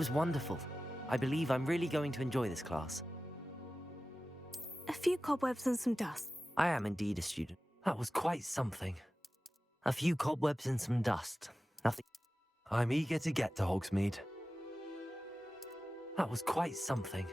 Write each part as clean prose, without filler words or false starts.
was wonderful. I believe I'm really going to enjoy this class. A few cobwebs and some dust. I am indeed a student. That was quite something. A few cobwebs and some dust. Nothing. I'm eager to get to Hogsmeade. That was quite something.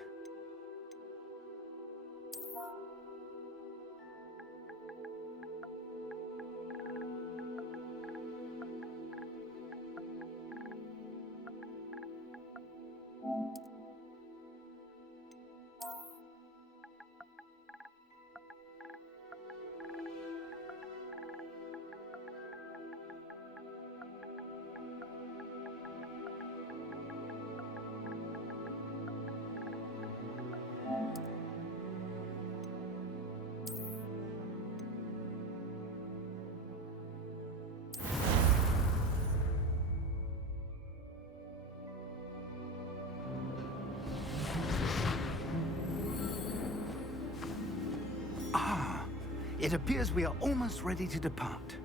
It appears we are almost ready to depart.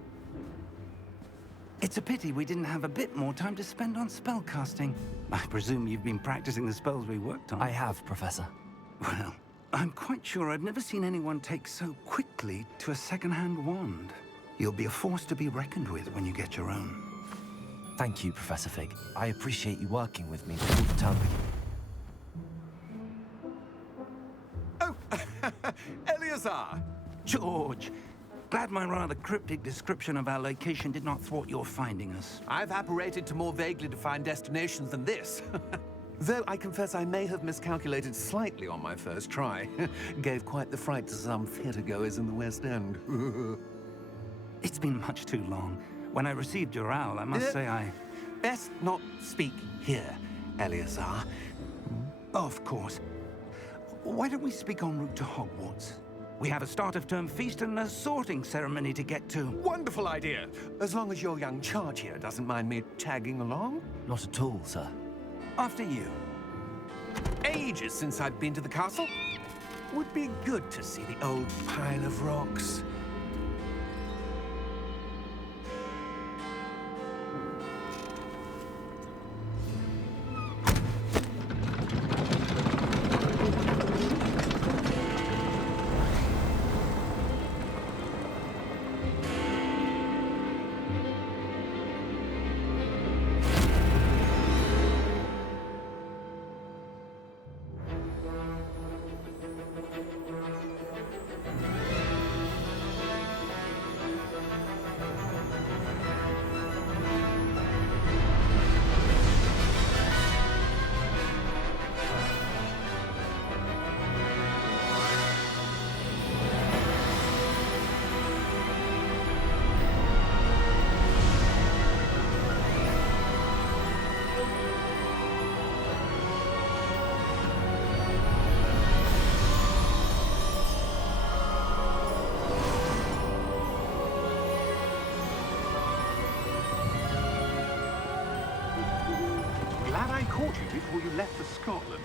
It's a pity we didn't have a bit more time to spend on spellcasting. I presume you've been practicing the spells we worked on. I have, Professor. Well, I'm quite sure I've never seen anyone take so quickly to a second-hand wand. You'll be a force to be reckoned with when you get your own. Thank you, Professor Fig. I appreciate you working with me before the term begins. Oh, Eleazar! George, glad my rather cryptic description of our location did not thwart your finding us. I've apparated to more vaguely defined destinations than this. Though I confess I may have miscalculated slightly on my first try. Gave quite the fright to some theatre-goers in the West End. It's been much too long. When I received your owl, I must say I... Best not speak here, Eleazar. Of course. Why don't we speak en route to Hogwarts? We have a start-of-term feast and a sorting ceremony to get to. Wonderful idea! As long as your young charge here doesn't mind me tagging along. Not at all, sir. After you. Ages since I've been to the castle. Would be good to see the old pile of rocks. Glad I caught you before you left for Scotland.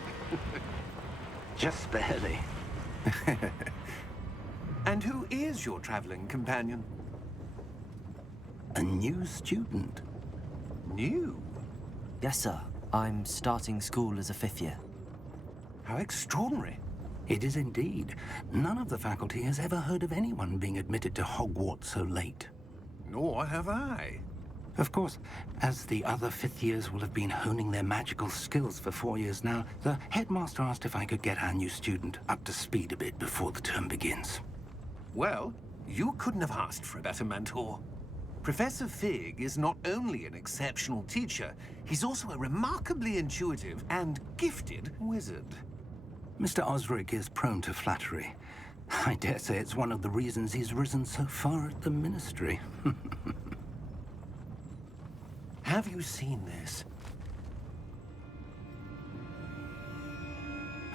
Just barely. And who is your traveling companion? A new student. New? Yes, sir. I'm starting school as a 5th year. How extraordinary. It is indeed. None of the faculty has ever heard of anyone being admitted to Hogwarts so late. Nor have I. Of course, as the other 5th years will have been honing their magical skills for 4 years now, the headmaster asked if I could get our new student up to speed a bit before the term begins. Well, you couldn't have asked for a better mentor. Professor Fig is not only an exceptional teacher, he's also a remarkably intuitive and gifted wizard. Mr. Osric is prone to flattery. I dare say it's one of the reasons he's risen so far at the ministry. Have you seen this?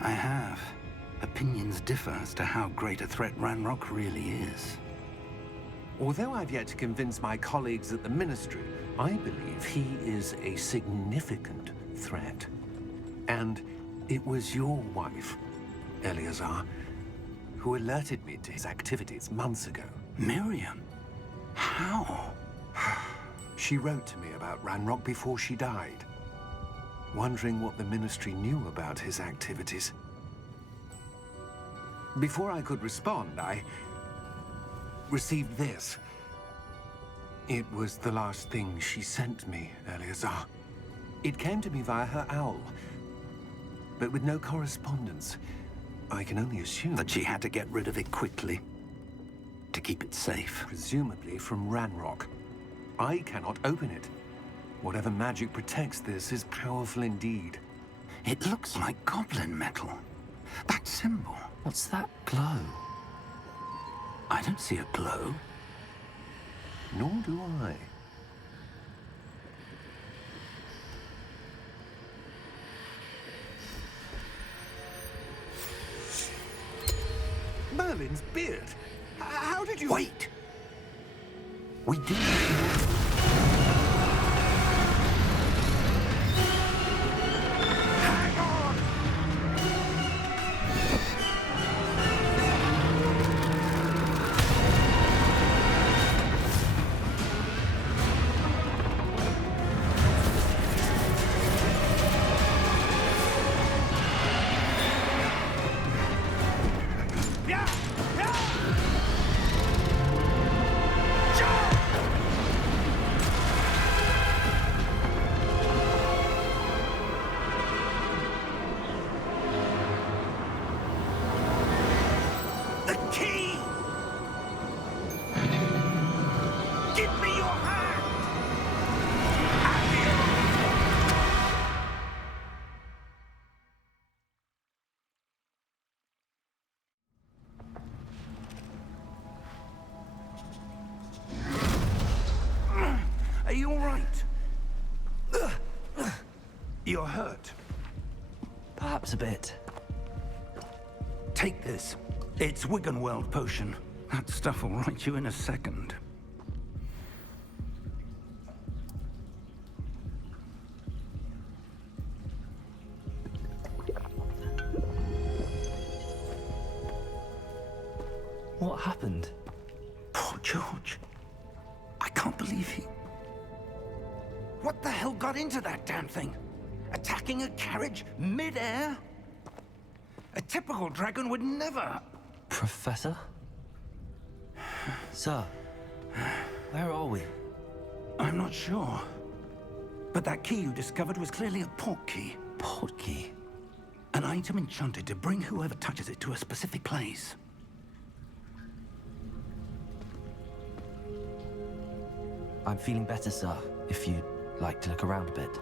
I have. Opinions differ as to how great a threat Ranrock really is. Although I've yet to convince my colleagues at the Ministry, I believe he is a significant threat. And it was your wife, Eleazar, who alerted me to his activities months ago. Miriam? How? She wrote to me about Ranrock before she died. wondering what the ministry knew about his activities. Before I could respond, I received this. It was the last thing she sent me, Eleazar. It came to me via her owl, but with no correspondence. I can only assume That she had to get rid of it quickly to keep it safe. presumably from Ranrock. I cannot open it. Whatever magic protects this is powerful indeed. It looks like goblin metal. That symbol. What's that glow? I don't see a glow. Nor do I. Merlin's beard. How did you... Wait! We did. Hang on! Yeah! Yeah! Jump! The key! Give me your hand! Are you all right? You're hurt. Perhaps a bit. Take this. It's Wiggenweld potion. That stuff will right you in a second. What happened? Poor George. I can't believe he... What the hell got into that damn thing? Attacking a carriage mid-air? A typical dragon would never... Professor? Sir, where are we? I'm not sure. But that key you discovered was clearly a port key. Port key. An item enchanted to bring whoever touches it to a specific place. I'm feeling better, sir, if you'd like to look around a bit.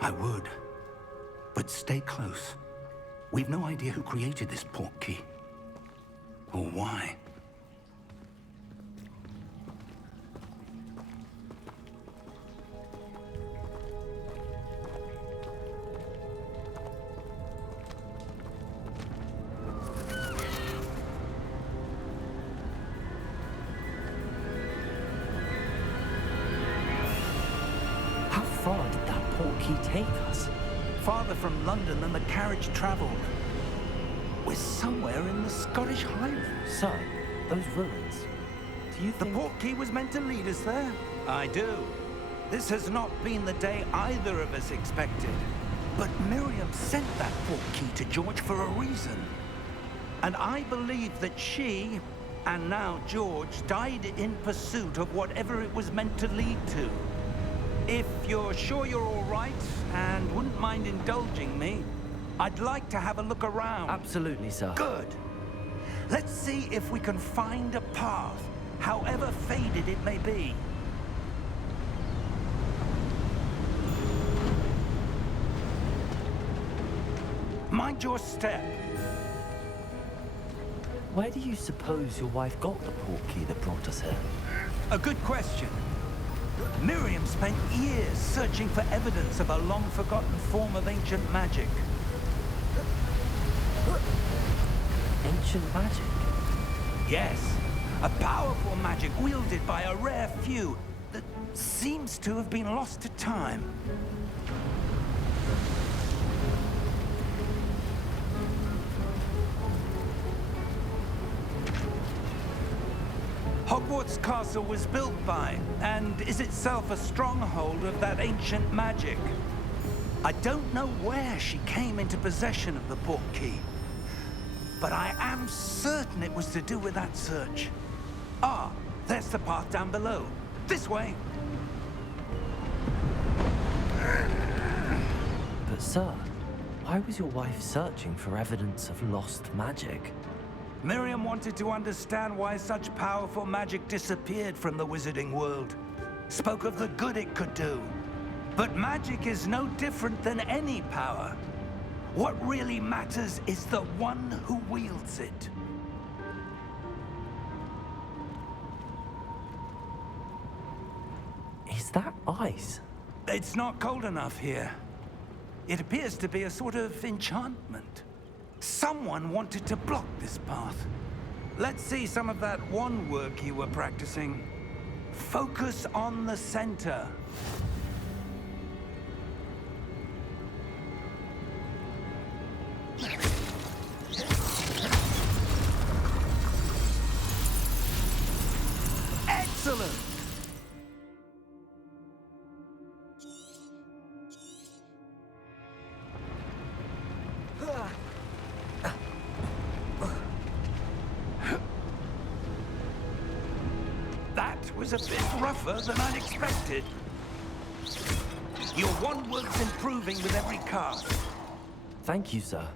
I would. But stay close. We've no idea who created this port key. Or why. How far did that port key take us? Farther from London than the carriage traveled. We're somewhere in the Scottish Highlands. Sir, those ruins. Do you The think... port key was meant to lead us there? I do. This has not been the day either of us expected. But Miriam sent that port key to George for a reason. And I believe that she, and now George, died in pursuit of whatever it was meant to lead to. If you're sure you're all right and wouldn't mind indulging me, I'd like to have a look around. Absolutely, sir. Good. Let's see if we can find a path, however faded it may be. Mind your step. Where do you suppose your wife got the port key that brought us here? A good question. Miriam spent years searching for evidence of a long-forgotten form of ancient magic. Ancient magic? Yes, a powerful magic wielded by a rare few that seems to have been lost to time. Hogwarts Castle was built by, and is itself a stronghold of that ancient magic. I don't know where she came into possession of the portkey, but I am certain it was to do with that search. Ah, there's the path down below. This way. But sir, why was your wife searching for evidence of lost magic? Miriam wanted to understand why such powerful magic disappeared from the wizarding world. Spoke of the good it could do. But magic is no different than any power. What really matters is the one who wields it. Is that ice? It's not cold enough here. It appears to be a sort of enchantment. Someone wanted to block this path. Let's see some of that wand work you were practicing. Focus on the center. Excellent! That was a bit rougher than I'd expected. Your wand work's improving with every cast. Thank you, sir.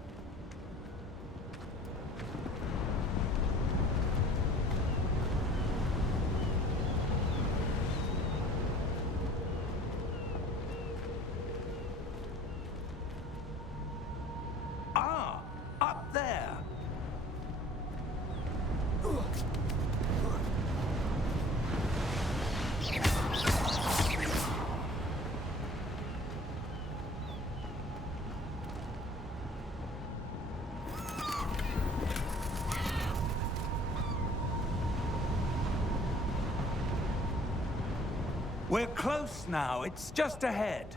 Ah, up there. We're close now. It's just ahead.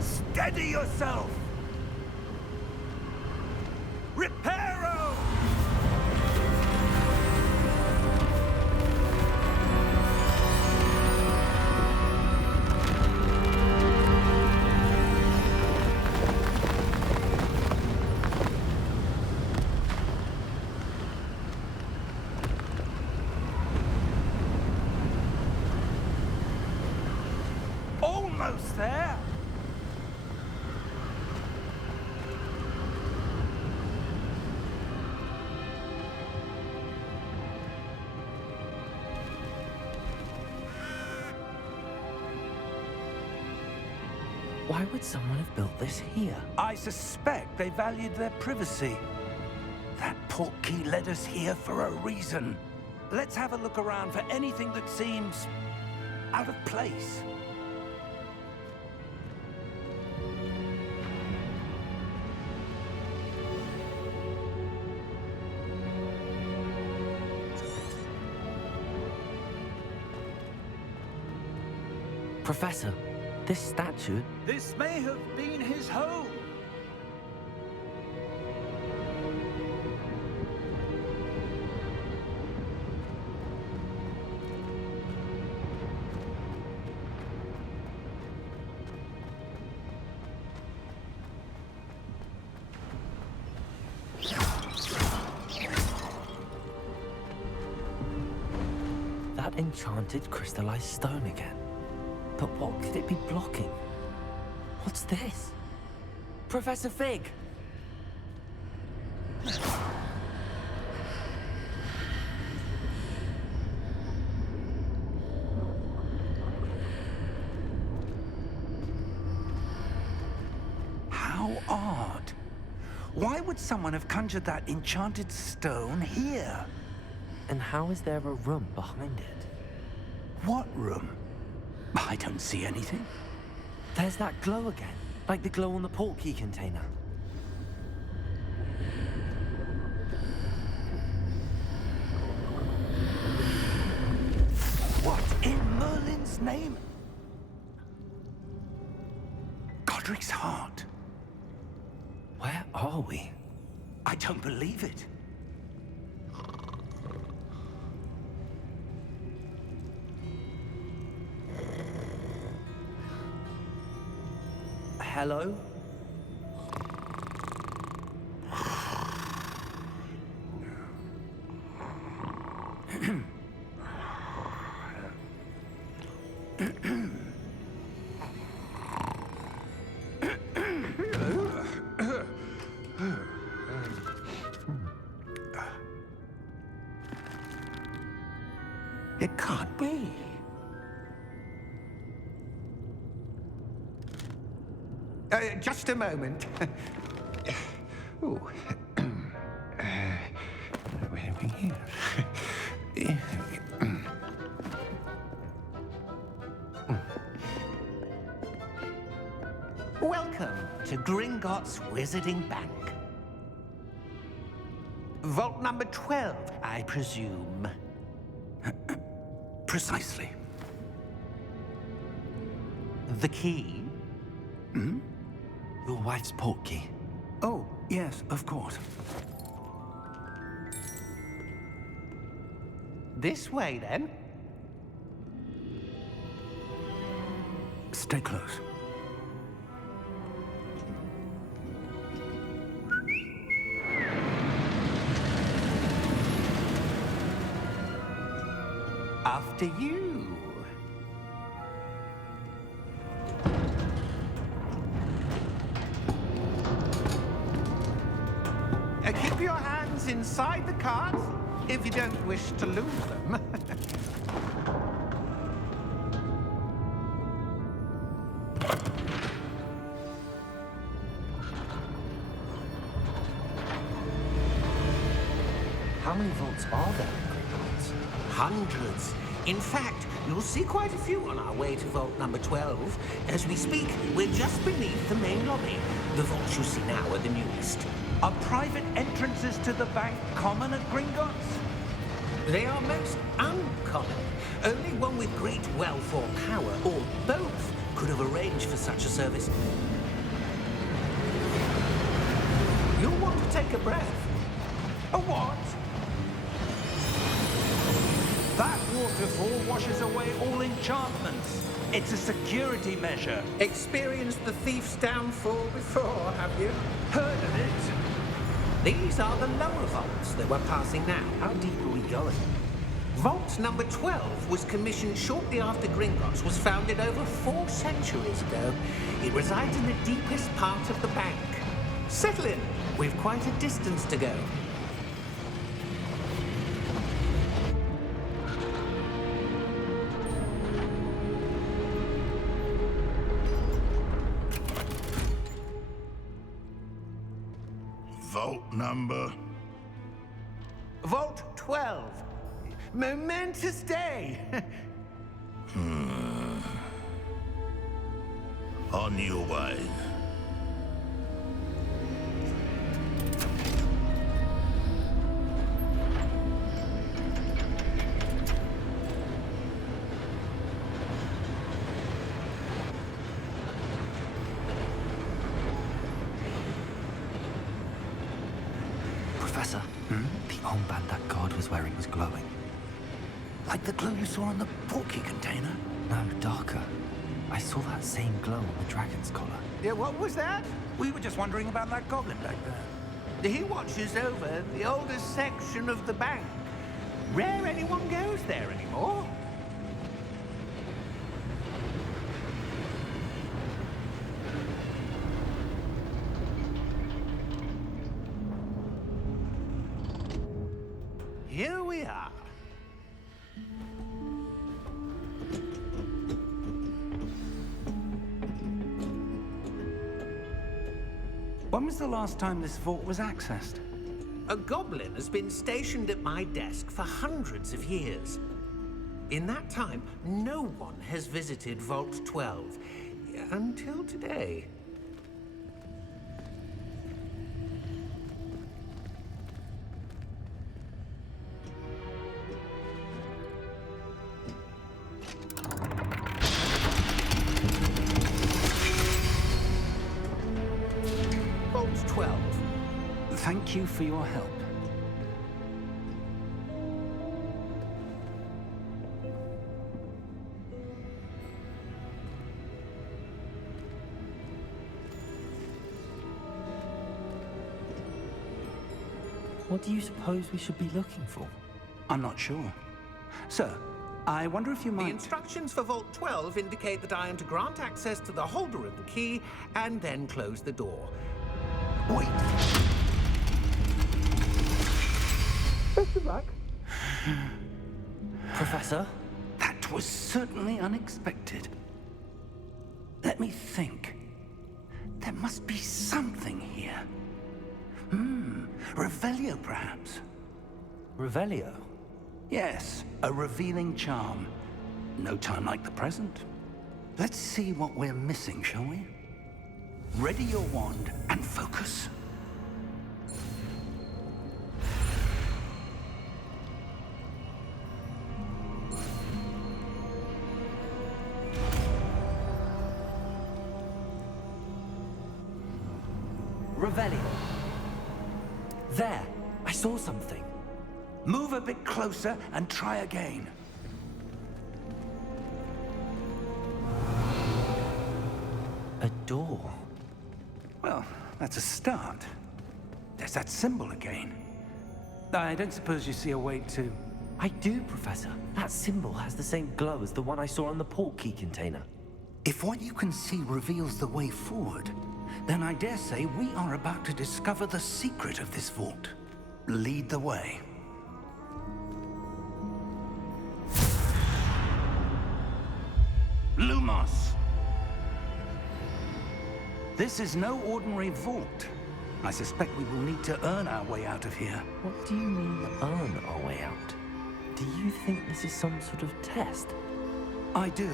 Steady yourself! Reparo! Almost there! Why would someone have built this here? I suspect they valued their privacy. That portkey led us here for a reason. Let's have a look around for anything that seems out of place. Professor, this statue... This may have been his home. That enchanted crystallized stone again. But what could it be blocking? What's this? Professor Fig! How odd. Why would someone have conjured that enchanted stone here? And how is there a room behind it? What room? I don't see anything. There's that glow again, like the glow on the portkey container. What in Merlin's name? Godric's heart. Where are we? I don't believe it. hello? It can't be. Just a moment. Ooh. Where are we here? Welcome to Gringotts Wizarding Bank. Vault number 12, I presume. Precisely. The key? Your wife's portkey. Oh, yes, of course. This way, then. Stay close. After you. Keep your hands inside the cart if you don't wish to lose them. How many vaults are there in Gringotts? Hundreds. In fact, you'll see quite a few on our way to vault number 12. As we speak, we're just beneath the main lobby. The vaults you see now are the newest. Are private entrances to the bank common at Gringotts? They are most uncommon. Only one with great wealth or power, or both, could have arranged for such a service. You'll want to take a breath. A what? That waterfall washes away all enchantments. It's a security measure. Experienced the thief's downfall before, have you? Heard of it? These are the lower vaults that we're passing now. How deep are we going? Vault number 12 was commissioned shortly after Gringotts was founded over 4 centuries ago. It resides in the deepest part of the bank. Settle in. We've quite a distance to go. Vault number? Vault 12. Momentous day. On your way. Professor, the armband that guard was wearing was glowing. Like the glow you saw on the portkey container? No, darker. I saw that same glow on the dragon's collar. Yeah, what was that? We were just wondering about that goblin back there. He watches over the oldest section of the bank. Rare anyone goes there anymore. Here we are. When was the last time this vault was accessed? A goblin has been stationed at my desk for hundreds of years. In that time, no one has visited Vault 12 until today. Vault 12. Thank you for your help. What do you suppose we should be looking for? I'm not sure. Sir, I wonder if you The might... instructions for Vault 12 indicate that I am to grant access to the holder of the key and then close the door. Wait! Best of luck. Professor? That was certainly unexpected. Let me think. There must be something here. Revelio, perhaps? Revelio? Yes, a revealing charm. No time like the present. Let's see what we're missing, shall we? Ready your wand and focus. Revelio. There, I saw something. Move a bit closer and try again. A door. Well, that's a start. There's that symbol again. I don't suppose you see a way to... I do, Professor. That symbol has the same glow as the one I saw on the port key container. If what you can see reveals the way forward, then I dare say we are about to discover the secret of this vault. Lead the way. Lumos! This is no ordinary vault. I suspect we will need to earn our way out of here. What do you mean, earn our way out? Do you think this is some sort of test? I do.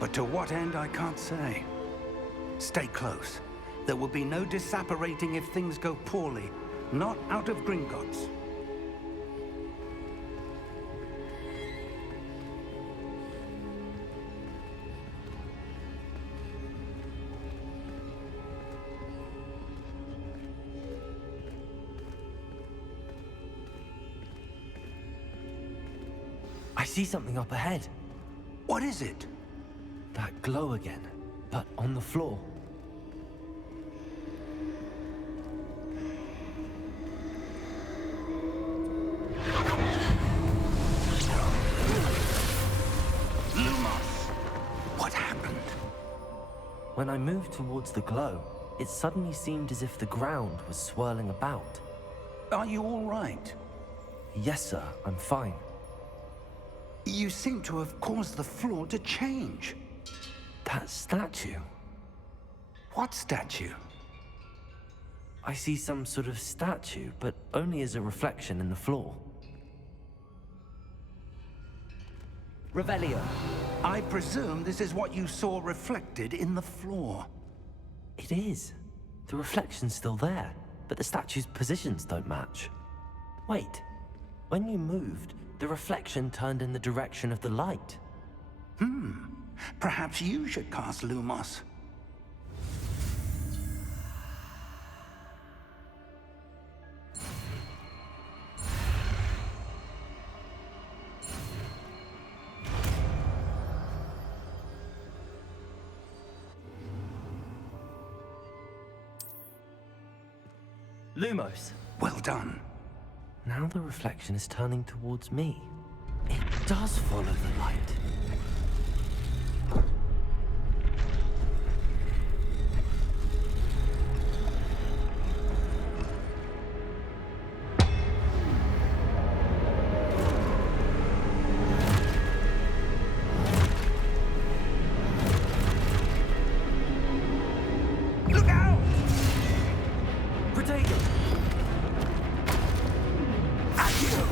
But to what end, I can't say. Stay close. There will be no disapparating if things go poorly. Not out of Gringotts. I see something up ahead. What is it? That glow again, but on the floor. Lumos! What happened? When I moved towards the glow, it suddenly seemed as if the ground was swirling about. Are you all right? Yes, sir, I'm fine. You seem to have caused the floor to change. That statue. What statue? I see some sort of statue, but only as a reflection in the floor. Revelio. I presume this is what you saw reflected in the floor. It is. The reflection's still there, but the statue's positions don't match. Wait. When you moved, the reflection turned in the direction of the light. Perhaps you should cast Lumos. Lumos. Well done. Now the reflection is turning towards me. It does follow the light. Look out! Protego! At you!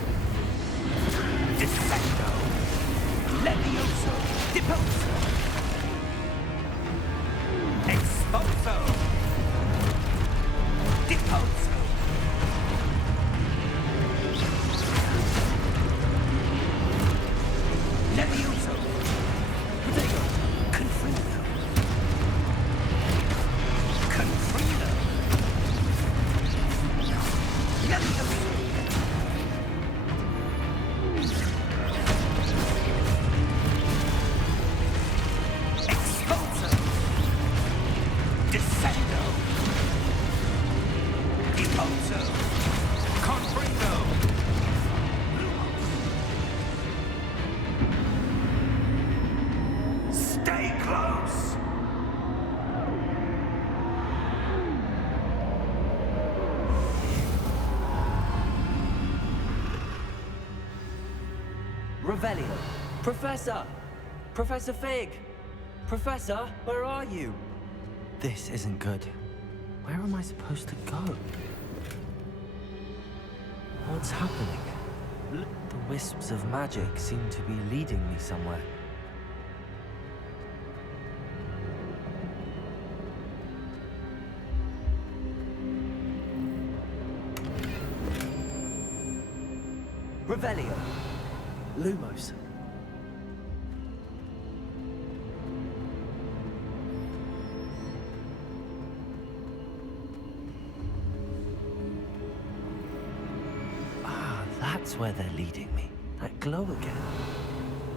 Defendo! Let the Revelio. Professor! Professor Fig! Professor, where are you? This isn't good. Where am I supposed to go? What's happening? The wisps of magic seem to be leading me somewhere. Revelio. Lumos. Ah, that's where they're leading me. That glow again.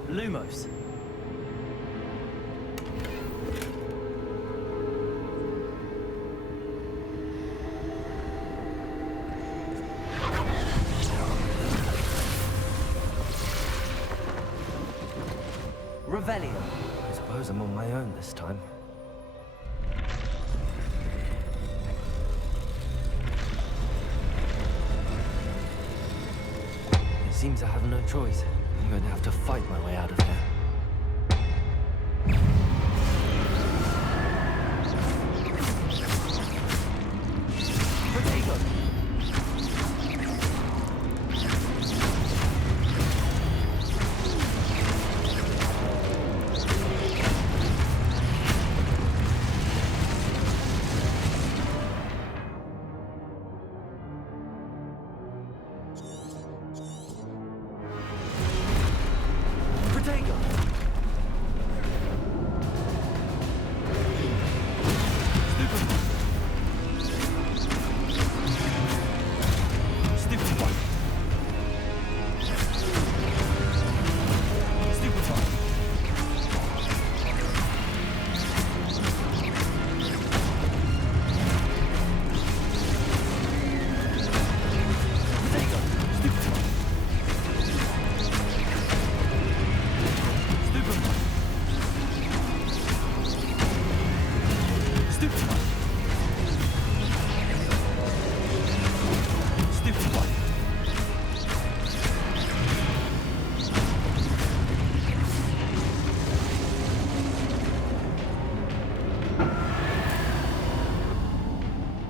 Lumos. Revelio. I suppose I'm on my own this time. It seems I have no choice. I'm going to have to fight my way out of here. Potato! Potato!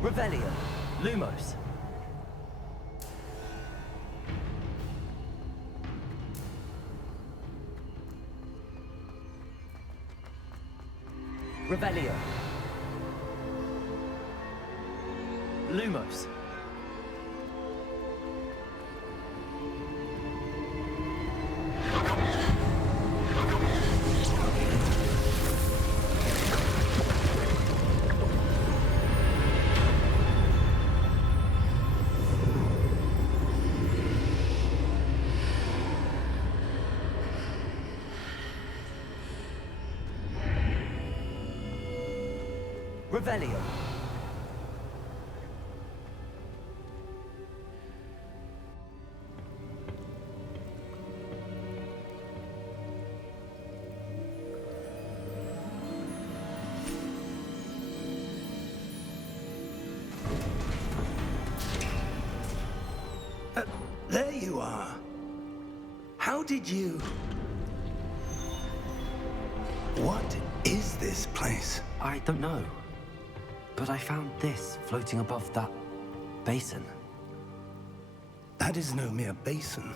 Revelio. Lumos. Revelio. Lumos. Revelio. There you are. How did you... What is this place? I don't know. But I found this floating above that basin. That is no mere basin.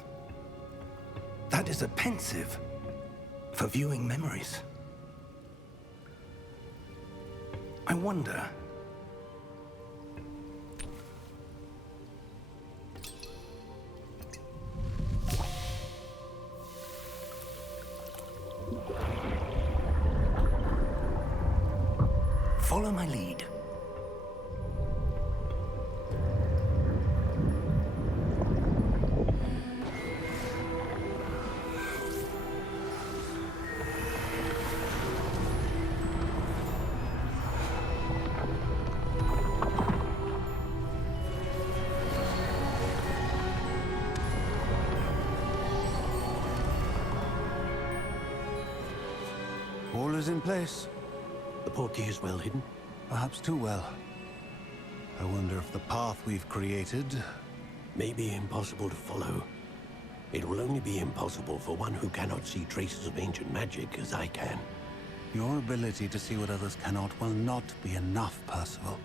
That is a pensive for viewing memories. I wonder... Follow my lead. All is in place. The portkey is well hidden. Perhaps too well. I wonder if the path we've created... May be impossible to follow. It will only be impossible for one who cannot see traces of ancient magic as I can. Your ability to see what others cannot will not be enough, Percival.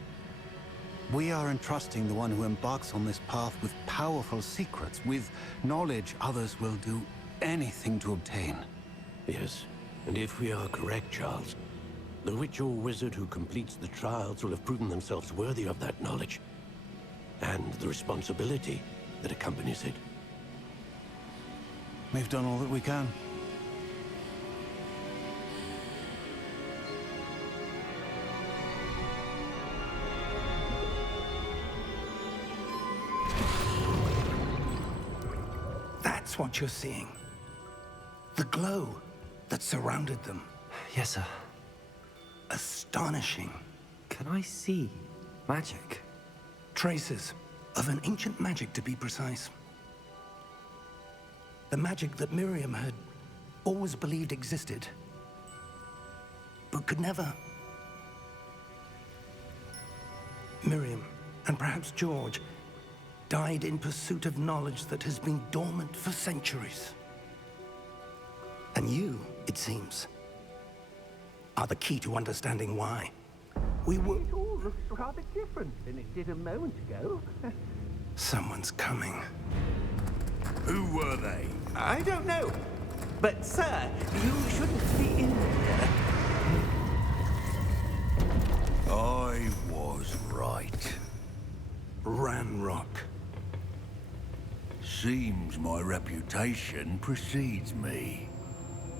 We are entrusting the one who embarks on this path with powerful secrets, with knowledge others will do anything to obtain. Yes, and if we are correct, Charles, the witch or wizard who completes the trials will have proven themselves worthy of that knowledge, and the responsibility that accompanies it. We've done all that we can. That's what you're seeing. The glow that surrounded them. Yes, sir. Astonishing. Can I see magic? Traces of an ancient magic, to be precise. The magic that Miriam had always believed existed, but could never. Miriam, and perhaps George, died in pursuit of knowledge that has been dormant for centuries. And you, it seems, are the key to understanding why. We were... It all looks rather different than it did a moment ago. Someone's coming. Who were they? I don't know. But, sir, you shouldn't be in here. I was right. Ranrock. Seems my reputation precedes me.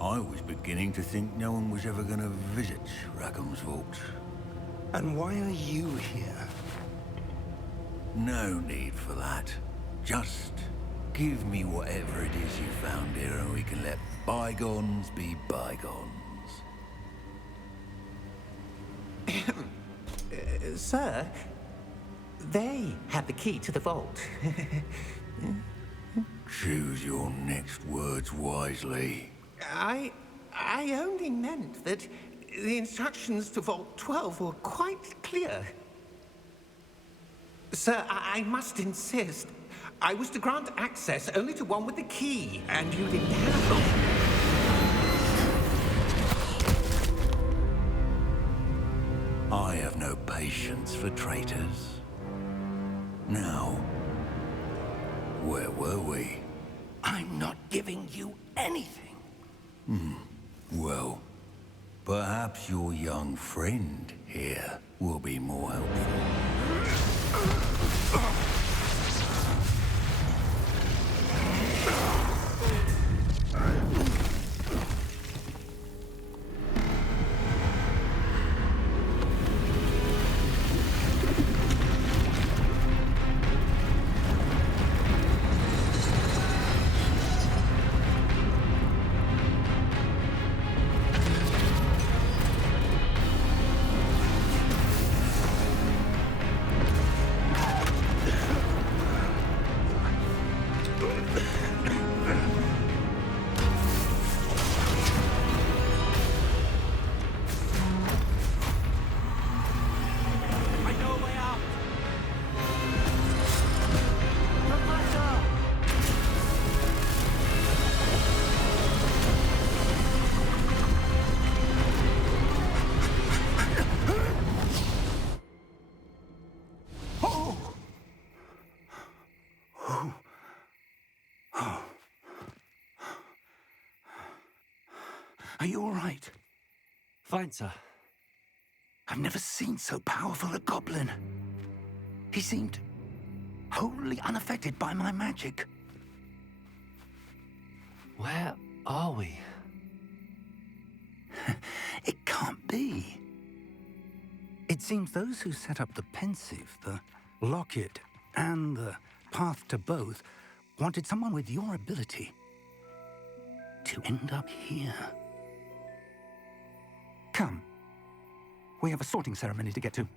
I was beginning to think no one was ever going to visit Rackham's vault. And why are you here? No need for that. Just give me whatever it is you found here and we can let bygones be bygones. Sir, they have the key to the vault. Choose your next words wisely. I only meant that the instructions to Vault 12 were quite clear. Sir, I must insist. I was to grant access only to one with the key, and you didn't have it. I have no patience for traitors. Now, where were we? I'm not giving you anything. Well, perhaps your young friend here will be more helpful. Are you all right? Fine, sir. I've never seen so powerful a goblin. He seemed wholly unaffected by my magic. Where are we? It can't be. It seems those who set up the pensive, the locket, and the path to both wanted someone with your ability to end up here. Come. We have a sorting ceremony to get to.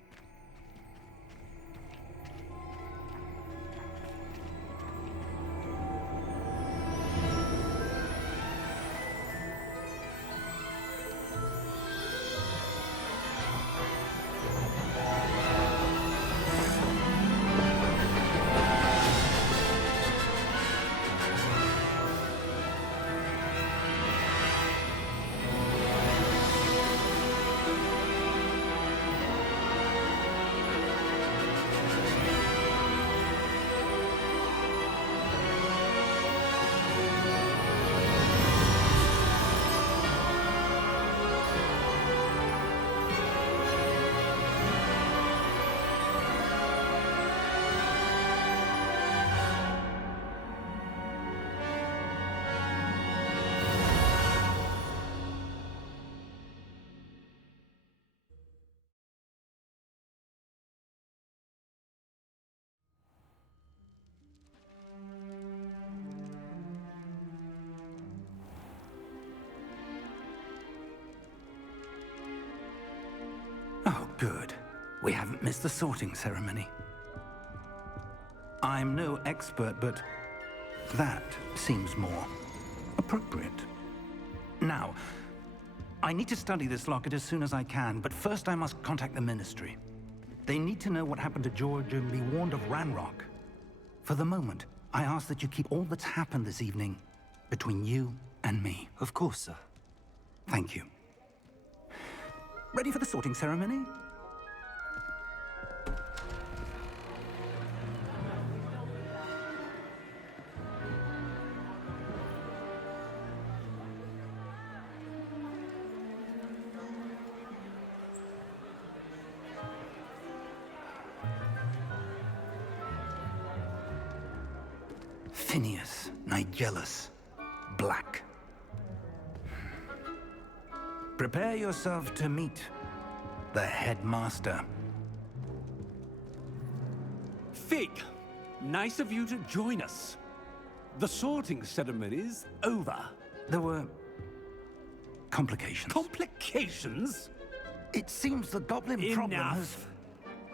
We haven't missed the sorting ceremony. I'm no expert, but that seems more appropriate. Now, I need to study this locket as soon as I can, but first I must contact the Ministry. They need to know what happened to George and be warned of Ranrock. For the moment, I ask that you keep all that's happened this evening between you and me. Of course, sir. Thank you. Ready for the sorting ceremony? Phineas, Nigellus, Black. Prepare yourself to meet the headmaster. Fig, nice of you to join us. The sorting ceremony's over. There were complications. Complications? It seems the goblin problem has... Enough.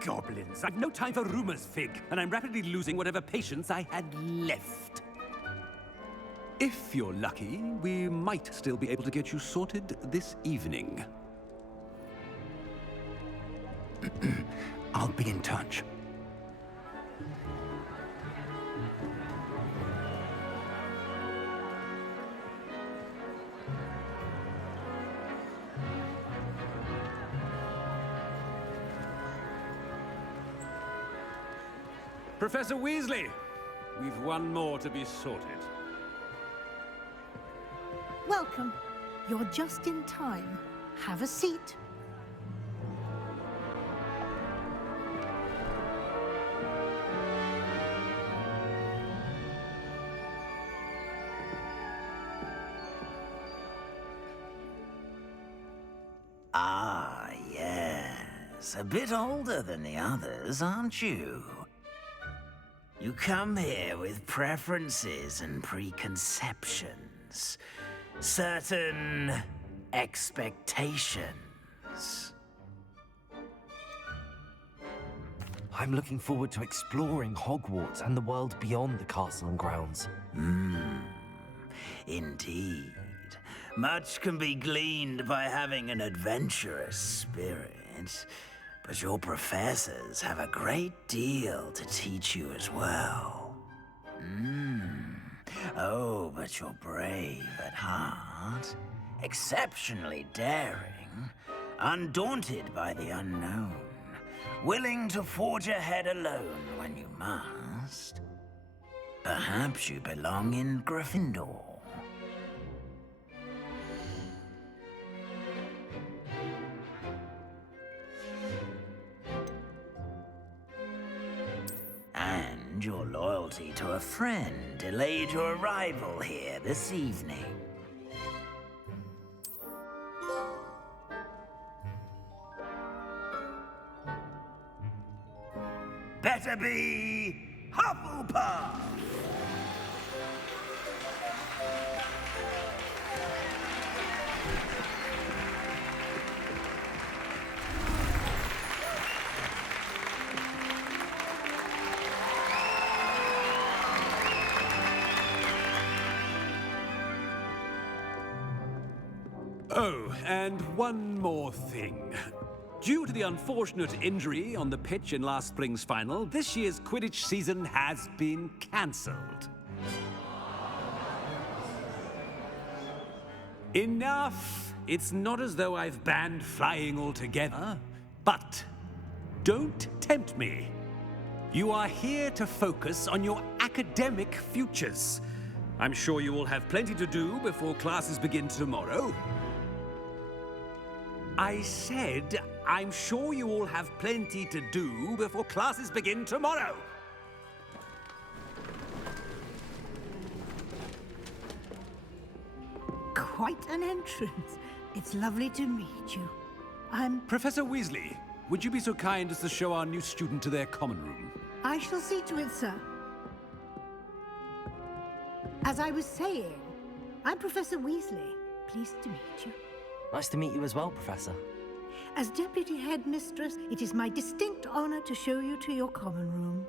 Goblins. I've no time for rumors, Fig, and I'm rapidly losing whatever patience I had left. If you're lucky, we might still be able to get you sorted this evening. I'll be in touch. Professor Weasley, we've one more to be sorted. Welcome. You're just in time. Have a seat. Ah, yes. A bit older than the others, aren't you? You come here with preferences and preconceptions. Certain expectations. I'm looking forward to exploring Hogwarts and the world beyond the castle and grounds. Indeed. Much can be gleaned by having an adventurous spirit, but your professors have a great deal to teach you as well. Oh, but you're brave at heart, exceptionally daring, undaunted by the unknown, willing to forge ahead alone when you must. Perhaps you belong in Gryffindor. And your loyalty to a friend delayed your arrival here this evening. Better be Hufflepuff! Oh, and one more thing. Due to the unfortunate injury on the pitch in last spring's final, this year's Quidditch season has been cancelled. Enough! It's not as though I've banned flying altogether, but don't tempt me. You are here to focus on your academic futures. I'm sure you will have plenty to do before classes begin tomorrow. I said, I'm sure you all have plenty to do before classes begin tomorrow. Quite an entrance. It's lovely to meet you. I'm... Professor Weasley, would you be so kind as to show our new student to their common room? I shall see to it, sir. As I was saying, I'm Professor Weasley. Pleased to meet you. Nice to meet you as well, Professor. As Deputy Headmistress, it is my distinct honor to show you to your common room.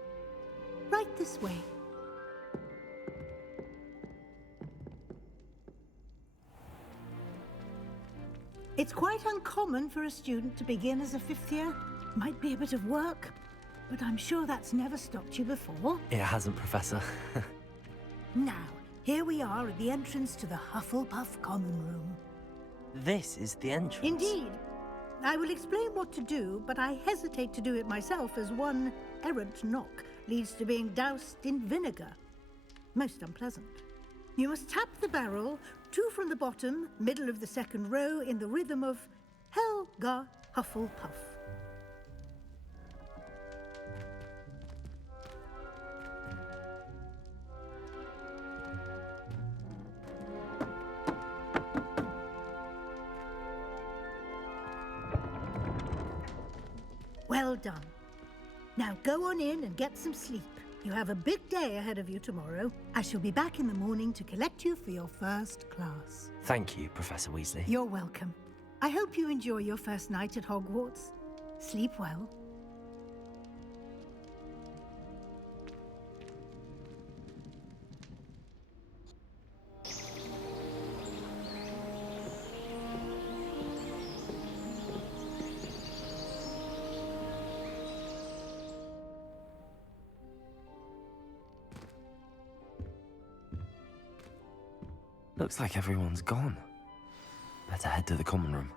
Right this way. It's quite uncommon for a student to begin as a fifth year. Might be a bit of work, but I'm sure that's never stopped you before. It hasn't, Professor. Now, here we are at the entrance to the Hufflepuff Common Room. This is the entrance. Indeed. I will explain what to do, but I hesitate to do it myself as one errant knock leads to being doused in vinegar. Most unpleasant. You must tap the barrel, 2 from the bottom, middle of the second row, in the rhythm of Helga Hufflepuff. Well done. Now go on in and get some sleep. You have a big day ahead of you tomorrow. I shall be back in the morning to collect you for your first class. Thank you, Professor Weasley. You're welcome. I hope you enjoy your first night at Hogwarts. Sleep well. Looks like everyone's gone. Better head to the common room.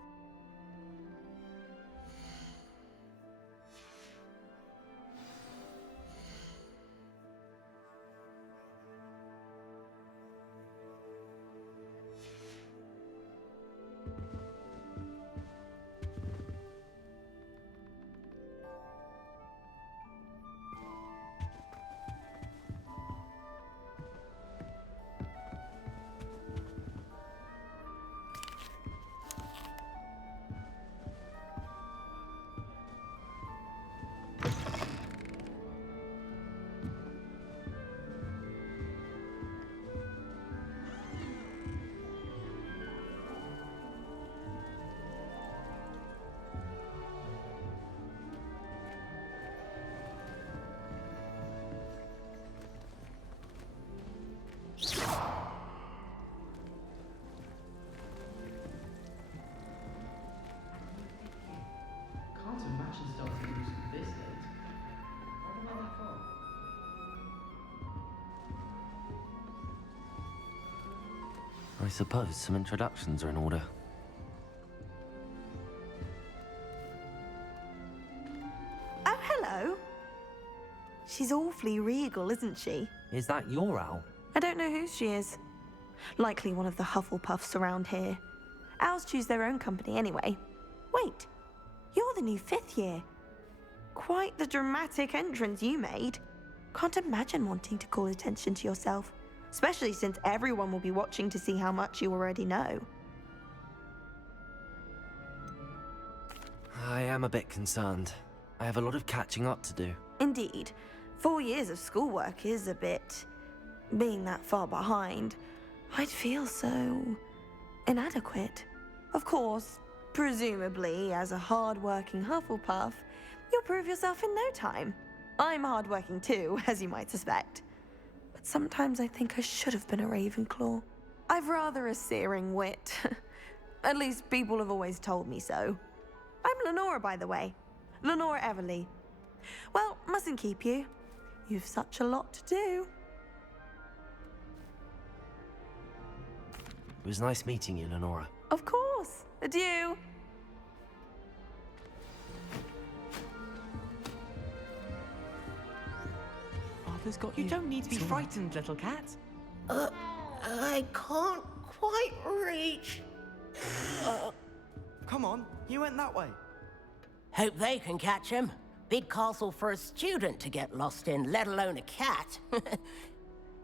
I suppose some introductions are in order. Oh, hello. She's awfully regal, isn't she? Is that your owl? I don't know who she is. Likely one of the Hufflepuffs around here. Owls choose their own company anyway. Wait, you're the new 5th year. Quite the dramatic entrance you made. Can't imagine wanting to call attention to yourself, especially since everyone will be watching to see how much you already know. I am a bit concerned. I have a lot of catching up to do. Indeed. 4 years of schoolwork is a bit... being that far behind, I'd feel so... inadequate. Of course, presumably, as a hard-working Hufflepuff, you'll prove yourself in no time. I'm hard-working too, as you might suspect. But sometimes I think I should have been a Ravenclaw. I've rather a searing wit. At least people have always told me so. I'm Lenora, by the way. Lenora Everly. Well, mustn't keep you. You've such a lot to do. It was nice meeting you, Lenora. Of course. Adieu. Father's got You don't need to be frightened, little cat. I can't quite reach. Come on, you went that way. Hope they can catch him. Big castle for a student to get lost in, let alone a cat.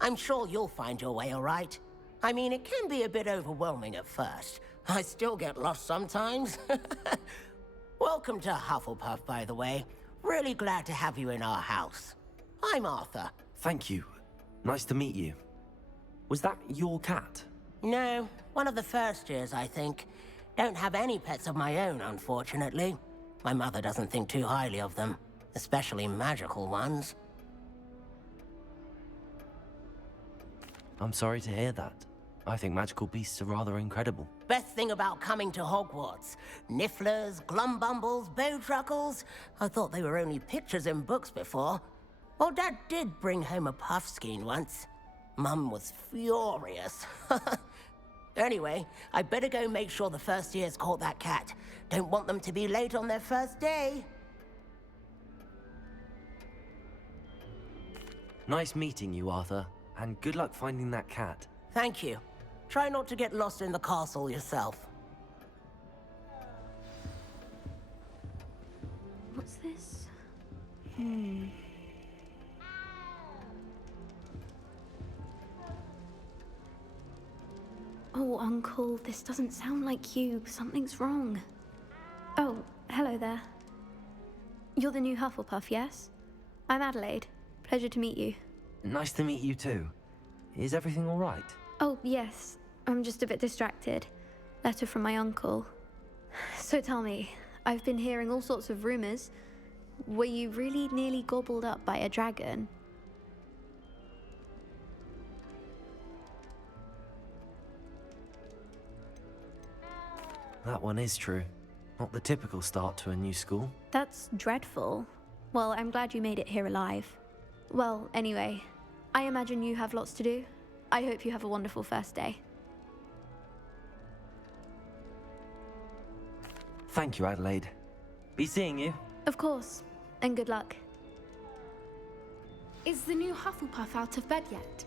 I'm sure you'll find your way all right. I mean, it can be a bit overwhelming at first. I still get lost sometimes. Welcome to Hufflepuff, by the way. Really glad to have you in our house. I'm Arthur. Thank you. Nice to meet you. Was that your cat? No, one of the first years, I think. Don't have any pets of my own, unfortunately. My mother doesn't think too highly of them, especially magical ones. I'm sorry to hear that. I think magical beasts are rather incredible. Best thing about coming to Hogwarts. Nifflers, glumbumbles, bowtruckles. I thought they were only pictures in books before. Well, Dad did bring home a puffskein once. Mum was furious. Anyway, I better go make sure the first years caught that cat. Don't want them to be late on their first day. Nice meeting you, Arthur. And good luck finding that cat. Thank you. Try not to get lost in the castle yourself. What's this? Oh, Uncle, this doesn't sound like you. Something's wrong. Oh, hello there. You're the new Hufflepuff, yes? I'm Adelaide. Pleasure to meet you. Nice to meet you too. Is everything all right? Oh, yes. I'm just a bit distracted. Letter from my uncle. So tell me, I've been hearing all sorts of rumors. Were you really nearly gobbled up by a dragon? That one is true. Not the typical start to a new school. That's dreadful. Well, I'm glad you made it here alive. Well, anyway, I imagine you have lots to do. I hope you have a wonderful first day. Thank you, Adelaide. Be seeing you. Of course, and good luck. Is the new Hufflepuff out of bed yet?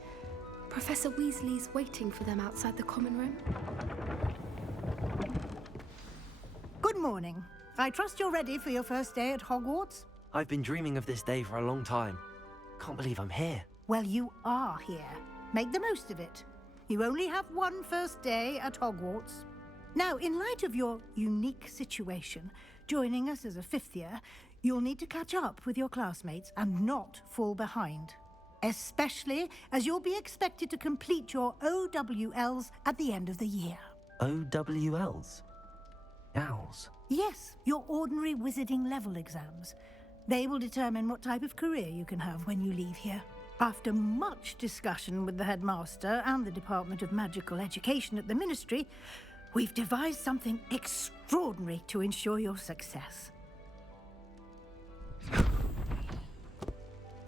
Professor Weasley's waiting for them outside the common room. Good morning. I trust you're ready for your first day at Hogwarts? I've been dreaming of this day for a long time. Can't believe I'm here. Well, you are here. Make the most of it. You only have one first day at Hogwarts. Now, in light of your unique situation, joining us as a fifth year, you'll need to catch up with your classmates and not fall behind. Especially as you'll be expected to complete your OWLs at the end of the year. OWLs? Owls? Yes, your ordinary wizarding level exams. They will determine what type of career you can have when you leave here. After much discussion with the headmaster and the Department of Magical Education at the Ministry, we've devised something extraordinary to ensure your success.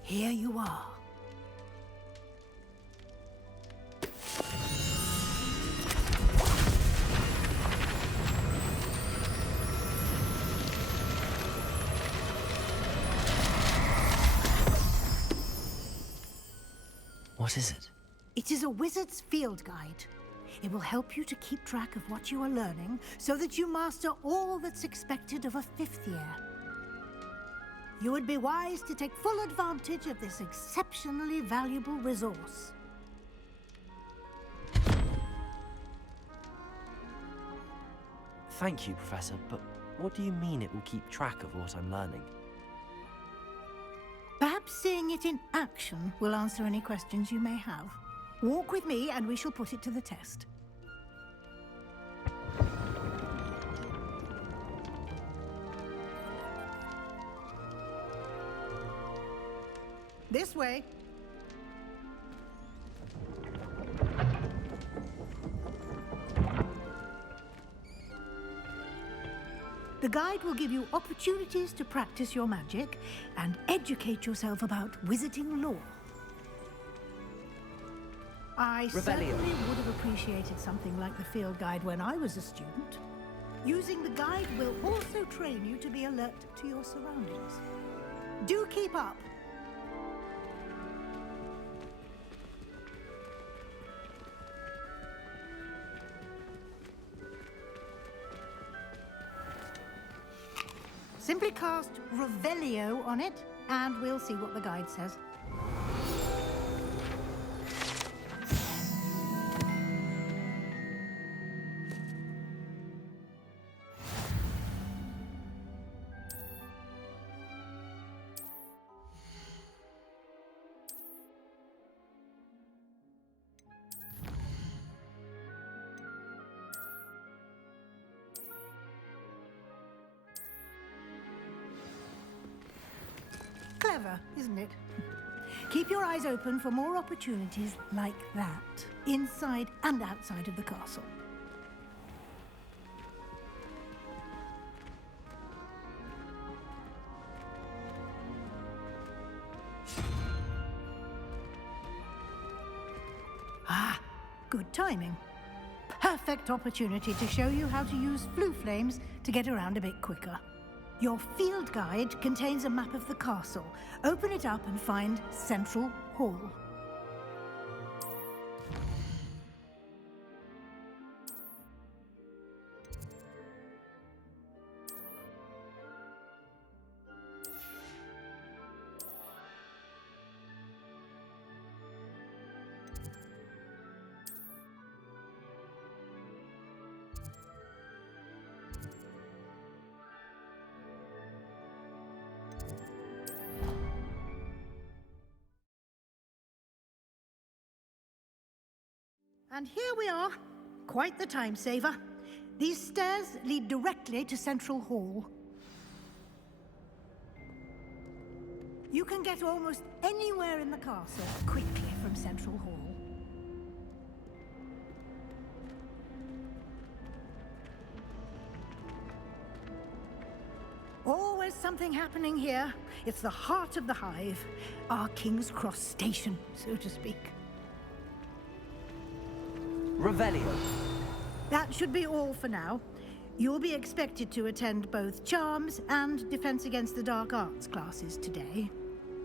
Here you are. What is it? It is a wizard's field guide. It will help you to keep track of what you are learning so that you master all that's expected of a fifth year. You would be wise to take full advantage of this exceptionally valuable resource. Thank you, Professor, but what do you mean it will keep track of what I'm learning? Perhaps seeing it in action will answer any questions you may have. Walk with me and we shall put it to the test. This way. The guide will give you opportunities to practice your magic and educate yourself about wizarding lore. I certainly would have appreciated something like the field guide when I was a student. Using the guide will also train you to be alert to your surroundings. Do keep up. Simply cast Revelio on it, and we'll see what the guide says. clever, isn't it? Keep your eyes open for more opportunities like that, inside and outside of the castle. Ah, good timing. Perfect opportunity to show you how to use flue flames to get around a bit quicker. Your field guide contains a map of the castle. Open it up and find Central Hall. And here we are. Quite the time saver. These stairs lead directly to Central Hall. You can get almost anywhere in the castle quickly from Central Hall. Always something happening here. It's the heart of the hive. Our King's Cross station, so to speak. Revelio. That should be all for now. You'll be expected to attend both Charms and Defense Against the Dark Arts classes today.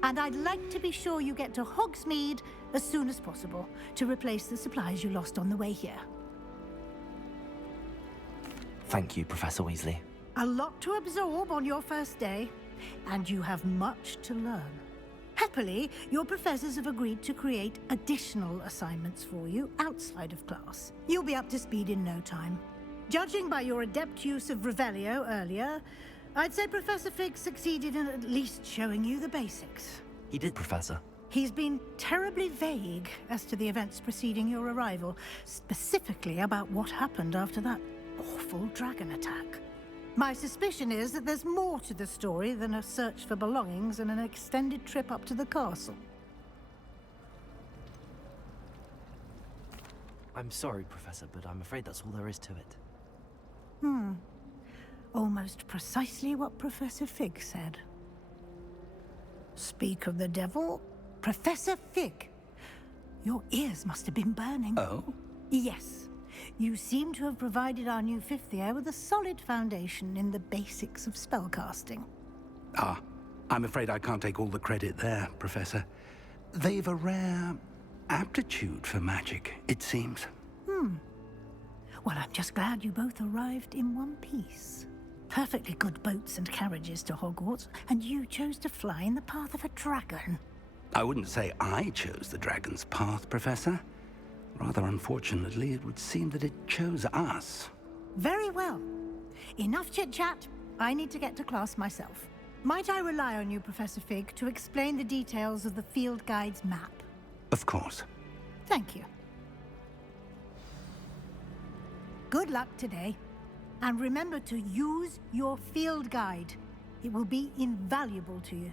And I'd like to be sure you get to Hogsmeade as soon as possible to replace the supplies you lost on the way here. Thank you, Professor Weasley. A lot to absorb on your first day, and you have much to learn. Happily, your professors have agreed to create additional assignments for you outside of class. You'll be up to speed in no time. Judging by your adept use of Revelio earlier, I'd say Professor Fig succeeded in at least showing you the basics. He did, Professor. He's been terribly vague as to the events preceding your arrival, specifically about what happened after that awful dragon attack. My suspicion is that there's more to the story than a search for belongings and an extended trip up to the castle. I'm sorry, Professor, but I'm afraid that's all there is to it. Almost precisely what Professor Fig said. Speak of the devil, Professor Fig. Your ears must have been burning. Oh? Yes. You seem to have provided our new fifth year with a solid foundation in the basics of spellcasting. Ah, I'm afraid I can't take all the credit there, Professor. They've a rare aptitude for magic, it seems. Well, I'm just glad you both arrived in one piece. Perfectly good boats and carriages to Hogwarts, and you chose to fly in the path of a dragon. I wouldn't say I chose the dragon's path, Professor. Rather unfortunately, it would seem that it chose us. Very well. Enough chit-chat. I need to get to class myself. Might I rely on you, Professor Fig, to explain the details of the field guide's map? Of course. Thank you. Good luck today. And remember to use your field guide. It will be invaluable to you.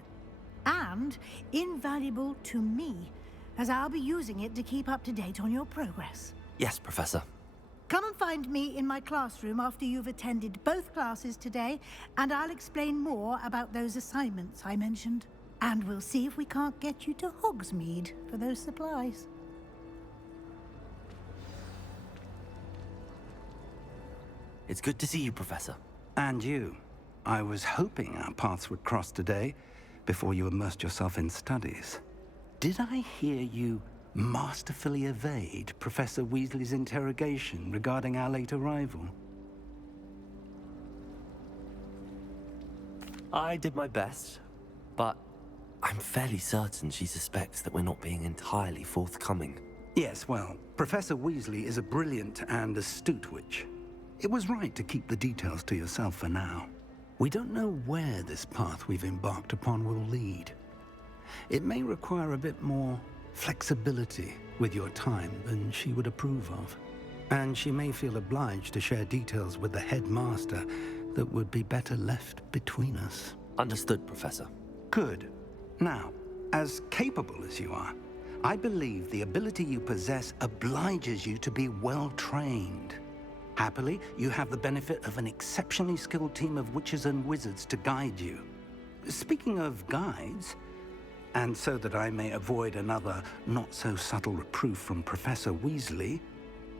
And invaluable to me, as I'll be using it to keep up to date on your progress. Yes, Professor. Come and find me in my classroom after you've attended both classes today, and I'll explain more about those assignments I mentioned. And we'll see if we can't get you to Hogsmeade for those supplies. It's good to see you, Professor. And you. I was hoping our paths would cross today, before you immersed yourself in studies. Did I hear you masterfully evade Professor Weasley's interrogation regarding our late arrival? I did my best, but I'm fairly certain she suspects that we're not being entirely forthcoming. Yes, well, Professor Weasley is a brilliant and astute witch. It was right to keep the details to yourself for now. We don't know where this path we've embarked upon will lead. It may require a bit more flexibility with your time than she would approve of. And she may feel obliged to share details with the headmaster that would be better left between us. Understood, Professor. Good. Now, as capable as you are, I believe the ability you possess obliges you to be well trained. Happily, you have the benefit of an exceptionally skilled team of witches and wizards to guide you. Speaking of guides, and so that I may avoid another not-so-subtle reproof from Professor Weasley,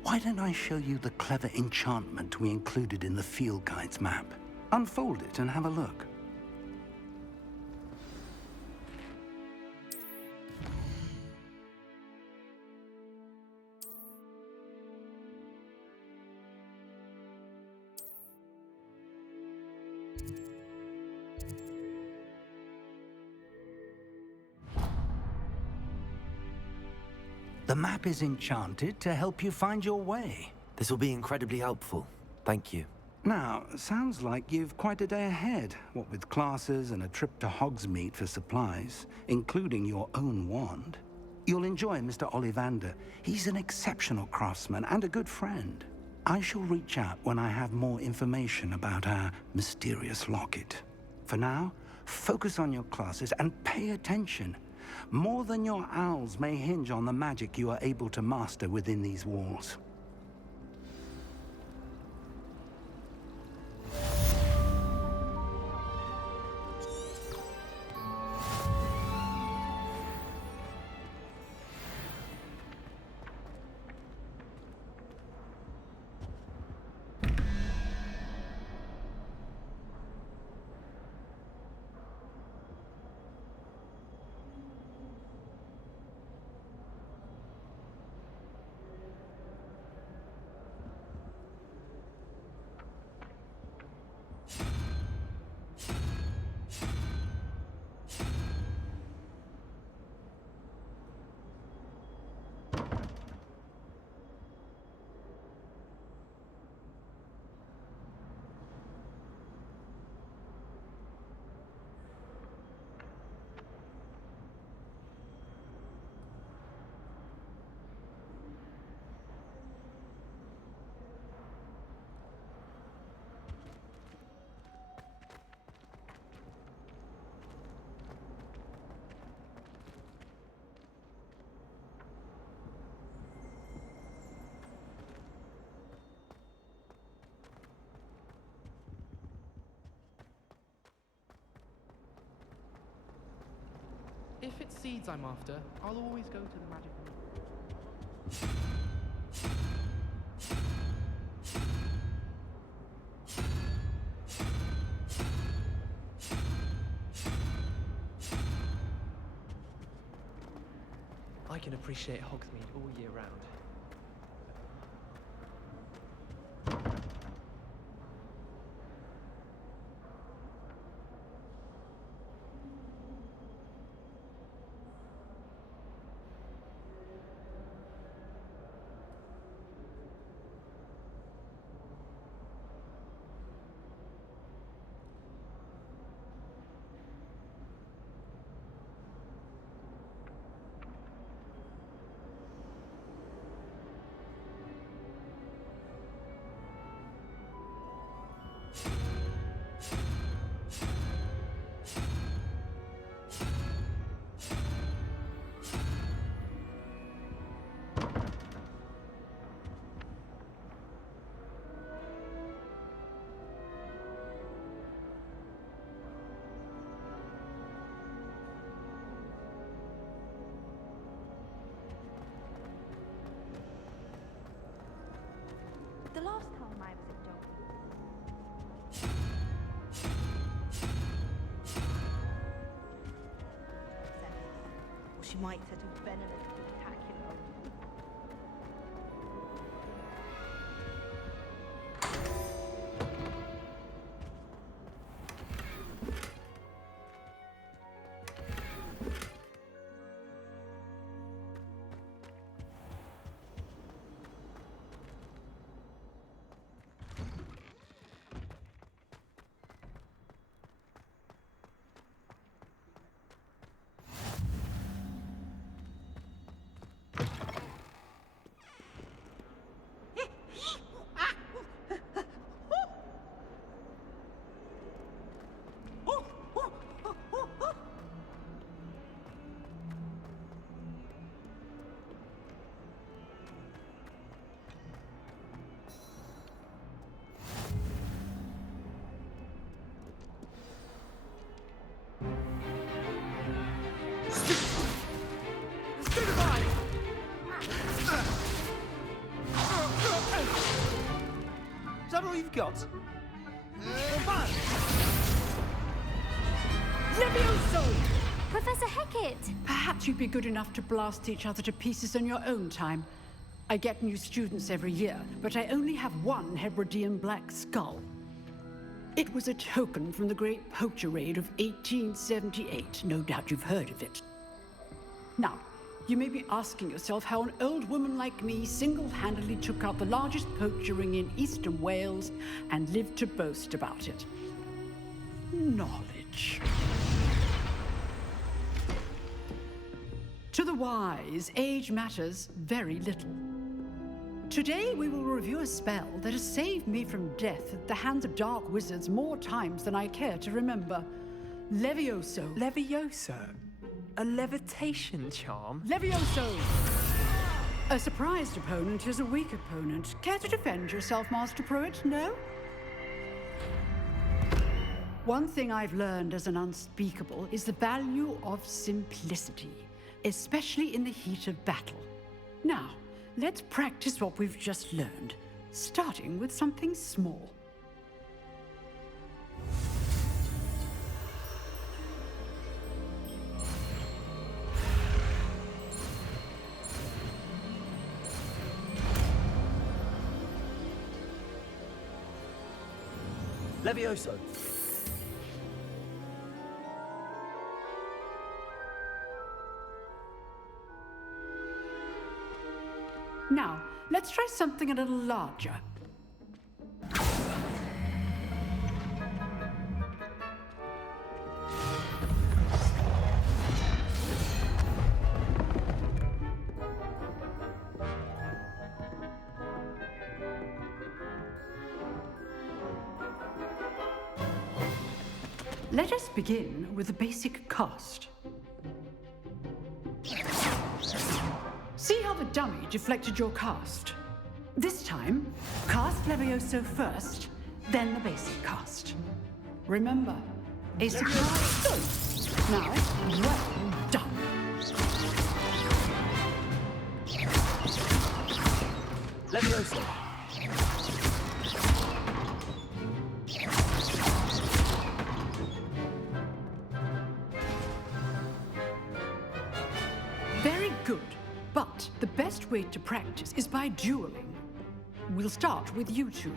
why don't I show you the clever enchantment we included in the field guide's map? Unfold it and have a look. The map is enchanted to help you find your way. This will be incredibly helpful. Thank you. Now, sounds like you've quite a day ahead, what with classes and a trip to Hogsmeade for supplies, including your own wand. You'll enjoy Mr. Ollivander. He's an exceptional craftsman and a good friend. I shall reach out when I have more information about our mysterious locket. For now, focus on your classes and pay attention. More than your owls may hinge on the magic you are able to master within these walls. If it's seeds I'm after, I'll always go to the magic room. I can appreciate Hogsmeade all year round. The last time I was at Or she might set a venomous spectacular. that all you've got? Levioso! Professor Hecat! Perhaps you'd be good enough to blast each other to pieces on your own time. I get new students every year, but I only have one Hebridean black skull. It was a token from the Great Poacher Raid of 1878. No doubt you've heard of it. Now, you may be asking yourself how an old woman like me single-handedly took out the largest poacher ring in eastern Wales and lived to boast about it. Knowledge. To the wise, age matters very little. Today we will review a spell that has saved me from death at the hands of dark wizards more times than I care to remember. Levioso. Levioso? A levitation charm? Levioso! A surprised opponent is a weak opponent. Care to defend yourself, Master Pruitt? No? One thing I've learned as an unspeakable is the value of simplicity, especially in the heat of battle. Now, let's practice what we've just learned, starting with something small. Levioso. Now, let's try something a little larger. Let us begin with the basic cast. See how the dummy deflected your cast? This time, cast Levioso first, then the basic cast. Remember, a surprise. Now, well done. Levioso. Very good. But the best way to practice is by dueling. We'll start with you two.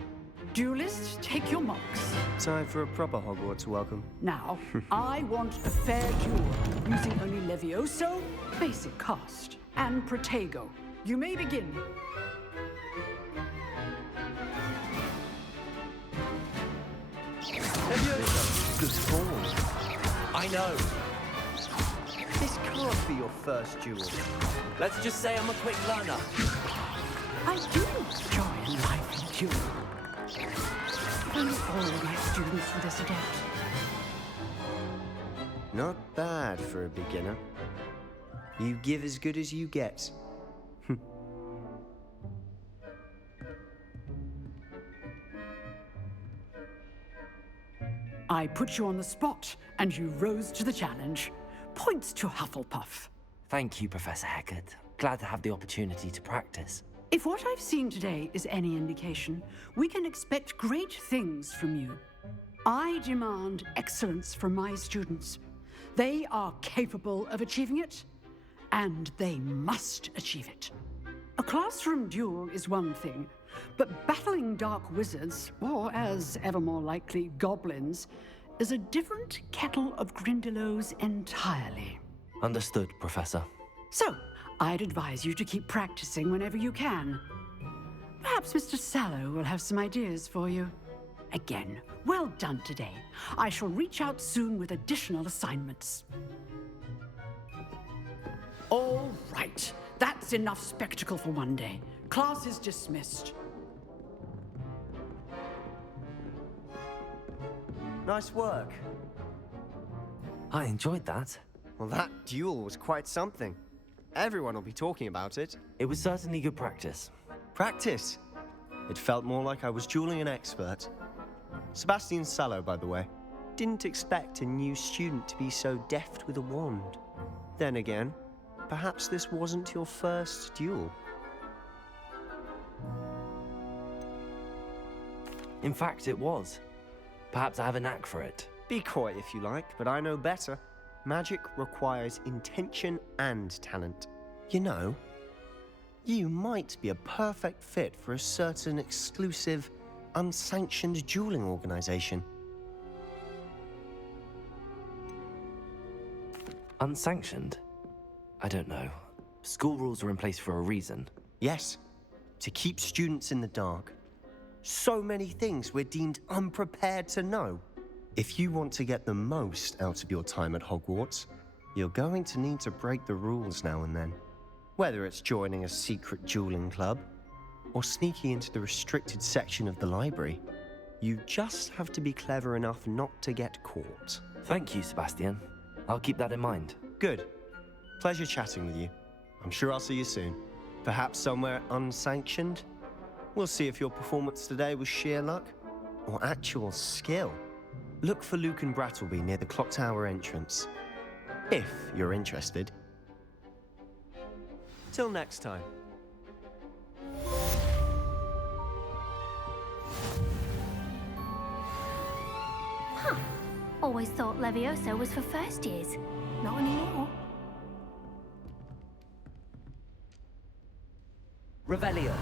Duelists, take your marks. Time for a proper Hogwarts welcome. Now, I want a fair duel, using only Levioso, basic cast, and Protego. You may begin. Levioso! Good form. I know. This can't be your first duel. Let's just say I'm a quick learner. I do enjoy a lively duel. Only all my students for this adept. Not bad for a beginner. You give as good as you get. I put you on the spot, and you rose to the challenge. Points to Hufflepuff. Thank you, Professor Hecat. Glad to have the opportunity to practice. If what I've seen today is any indication, we can expect great things from you. I demand excellence from my students. They are capable of achieving it, and they must achieve it. A classroom duel is one thing, but battling dark wizards, or as ever more likely, goblins, is a different kettle of Grindylows entirely. Understood, Professor. So, I'd advise you to keep practicing whenever you can. Perhaps Mr. Sallow will have some ideas for you. Again, well done today. I shall reach out soon with additional assignments. All right, that's enough spectacle for one day. Class is dismissed. Nice work. I enjoyed that. Well, that duel was quite something. Everyone will be talking about it. It was certainly good practice. Practice? It felt more like I was dueling an expert. Sebastian Sallow, by the way. Didn't expect a new student to be so deft with a wand. Then again, perhaps this wasn't your first duel. In fact, it was. Perhaps I have a knack for it. Be coy if you like, but I know better. Magic requires intention and talent. You know, you might be a perfect fit for a certain exclusive, unsanctioned dueling organization. Unsanctioned? I don't know. School rules are in place for a reason. Yes, to keep students in the dark. So many things we're deemed unprepared to know. If you want to get the most out of your time at Hogwarts, you're going to need to break the rules now and then. Whether it's joining a secret dueling club, or sneaking into the restricted section of the library, you just have to be clever enough not to get caught. Thank you, Sebastian. I'll keep that in mind. Good. Pleasure chatting with you. I'm sure I'll see you soon. Perhaps somewhere unsanctioned? We'll see if your performance today was sheer luck or actual skill. Look for Luke and Brattleby near the clock tower entrance, if you're interested. Till next time. Huh. Always thought Levioso was for first years. Not anymore. Revelio.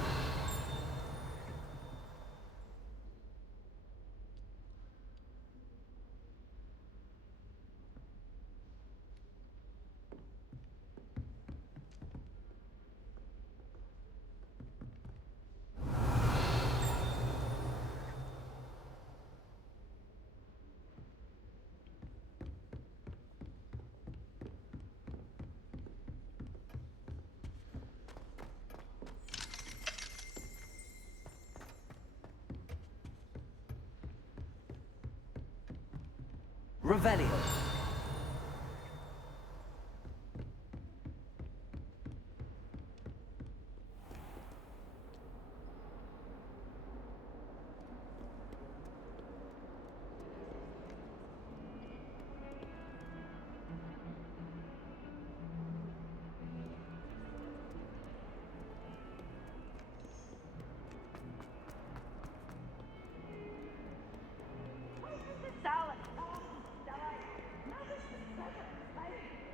Revelio.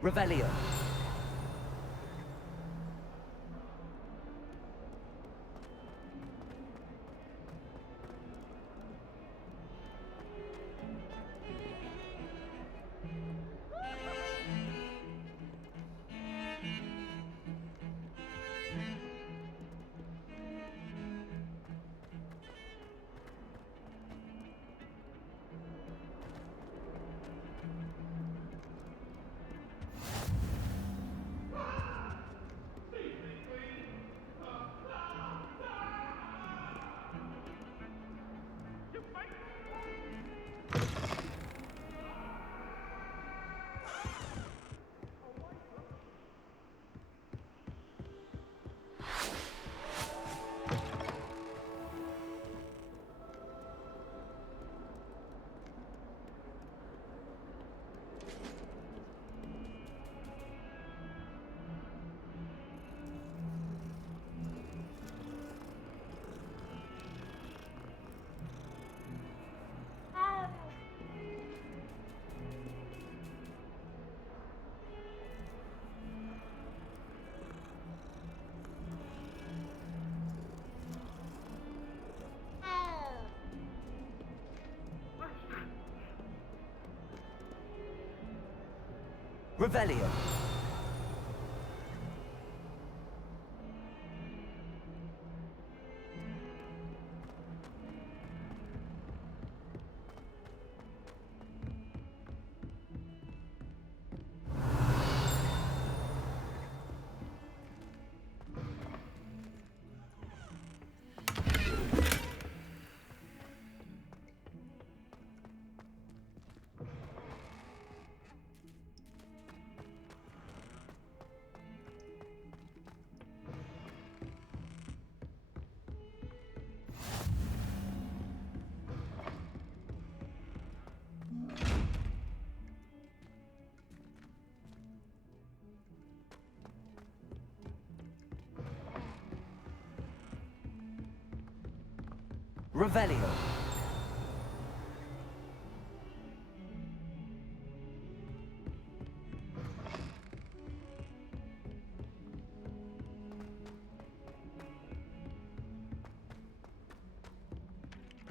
Revelio. Revelio. Revelio.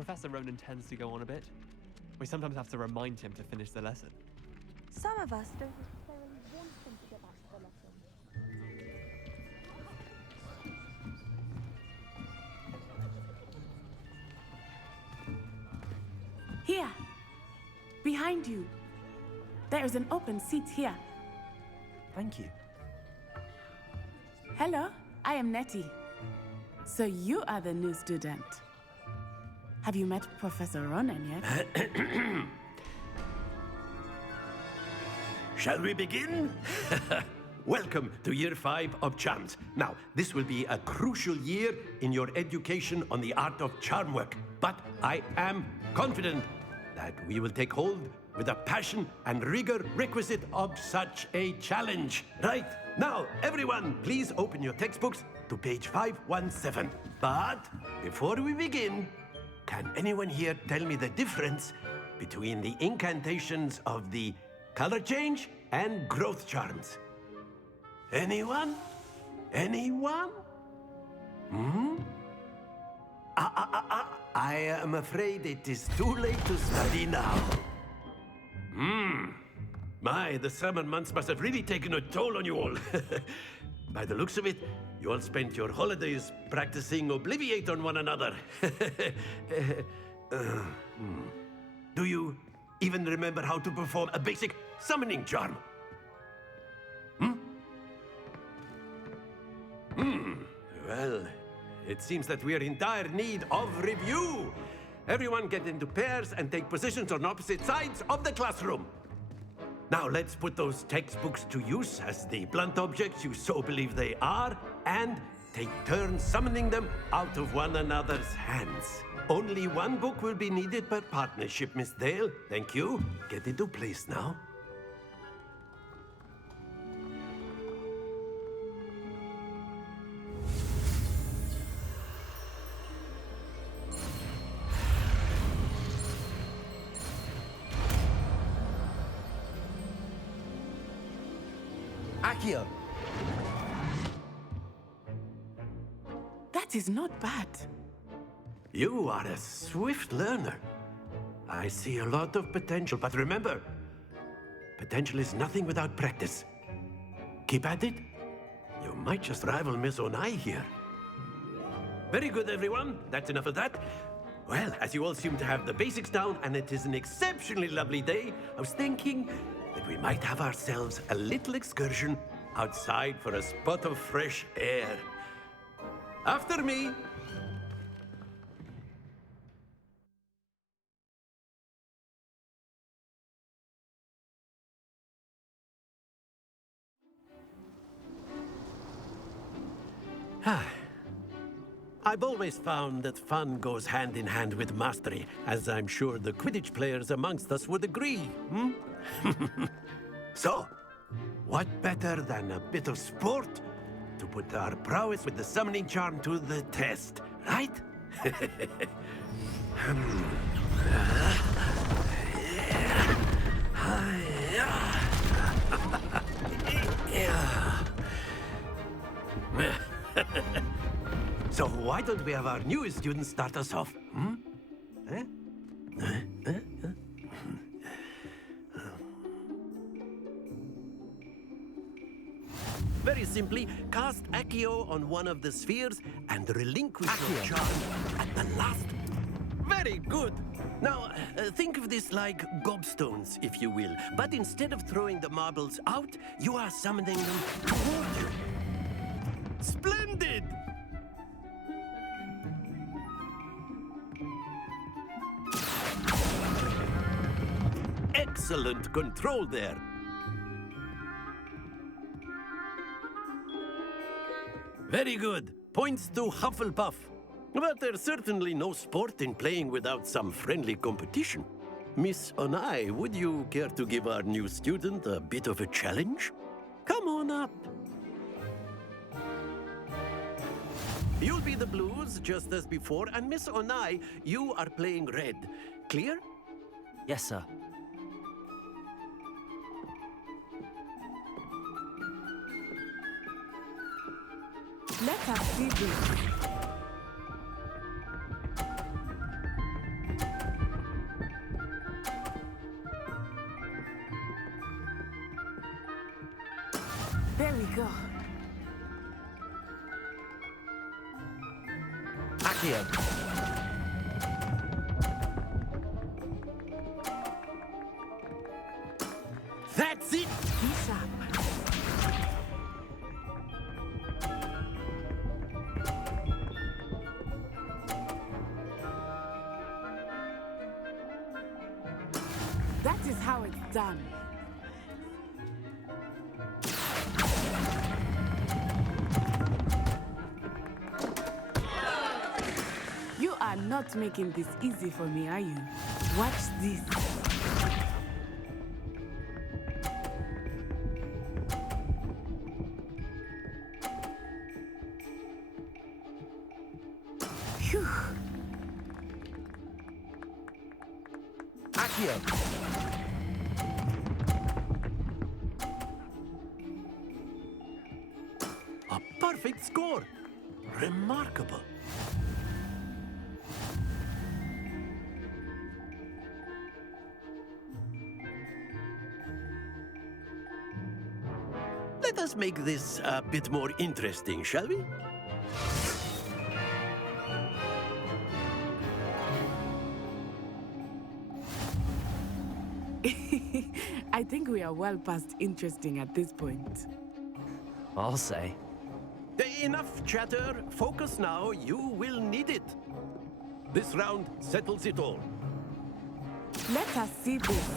Professor Ronan tends to go on a bit. We sometimes have to remind him to finish the lesson. Some of us don't necessarily want him to get back to the lesson. Here, behind you. There is an open seat here. Thank you. Hello, I am Nettie. So you are the new student. Have you met Professor Ronan yet? Shall we begin? Welcome to Year 5 of Charms. Now, this will be a crucial year in your education on the art of charm work. But I am confident that we will take hold with the passion and rigor requisite of such a challenge. Right, now, everyone, please open your textbooks to page 517. But before we begin, can anyone here tell me the difference between the incantations of the color change and growth charms? Anyone? Anyone? I am afraid it is too late to study now. My, the summer months must have really taken a toll on you all. By the looks of it, you all spent your holidays practicing Obliviate on one another. Do you even remember how to perform a basic summoning charm? Well, it seems that we are in dire need of review. Everyone get into pairs and take positions on opposite sides of the classroom. Now let's put those textbooks to use as the blunt objects you so believe they are, and take turns summoning them out of one another's hands. Only one book will be needed per partnership, Miss Dale. Thank you. Get into place now. Accio! That is not bad. You are a swift learner. I see a lot of potential, but remember, potential is nothing without practice. Keep at it. You might just rival Miss Onai here. Very good, everyone. That's enough of that. Well, as you all seem to have the basics down, and it is an exceptionally lovely day, I was thinking that we might have ourselves a little excursion outside for a spot of fresh air. After me. I've always found that fun goes hand in hand with mastery, as I'm sure the Quidditch players amongst us would agree. So, what better than a bit of sport to put our prowess with the summoning charm to the test, right? So why don't we have our newest student start us off? Very simply, cast Accio on one of the spheres and relinquish your charm at the last. Very good. Now, think of this like gobstones, if you will. But instead of throwing the marbles out, you are summoning them toward you. Splendid! Excellent control there. Very good. Points to Hufflepuff. But there's certainly no sport in playing without some friendly competition. Miss Onai, would you care to give our new student a bit of a challenge? Come on up. You'll be the blues, just as before, and Miss Onai, you are playing red. Clear? Yes, sir. Let us see this. There we go. Accio. That's it! Be sharp. That is how it's done. You are not making this easy for me, are you? Watch this. Phew. Accio. A perfect score! Remarkable. Let us make this a bit more interesting, shall we? I think we are well past interesting at this point. I'll say. Enough chatter. Focus now. You will need it. This round settles it all. Let us see this.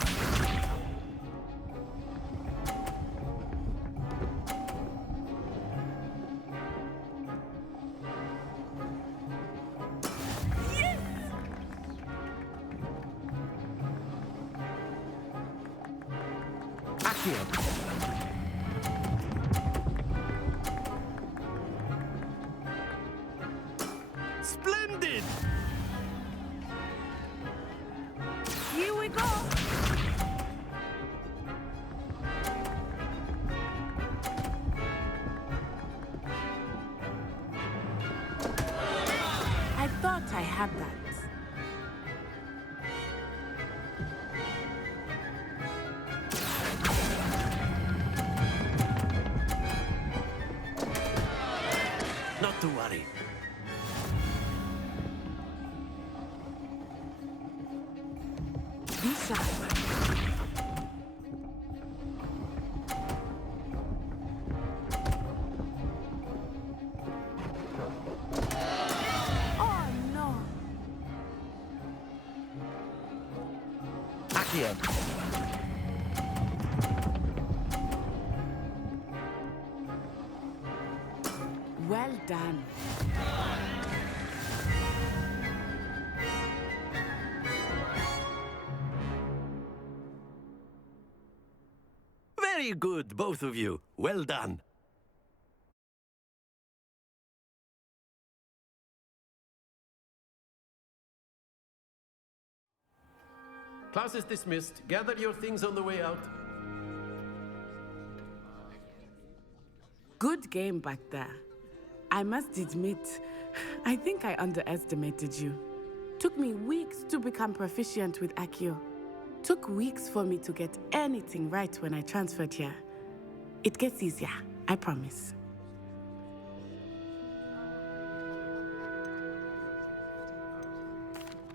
Splendid! Here we go. I thought I had that. Not to worry. Be sharp. Oh no. Accio. Well done. Very good, both of you. Well done. Class is dismissed. Gather your things on the way out. Good game back there. I must admit, I think I underestimated you. Took me weeks to become proficient with Accio. Took weeks for me to get anything right when I transferred here. It gets easier, I promise.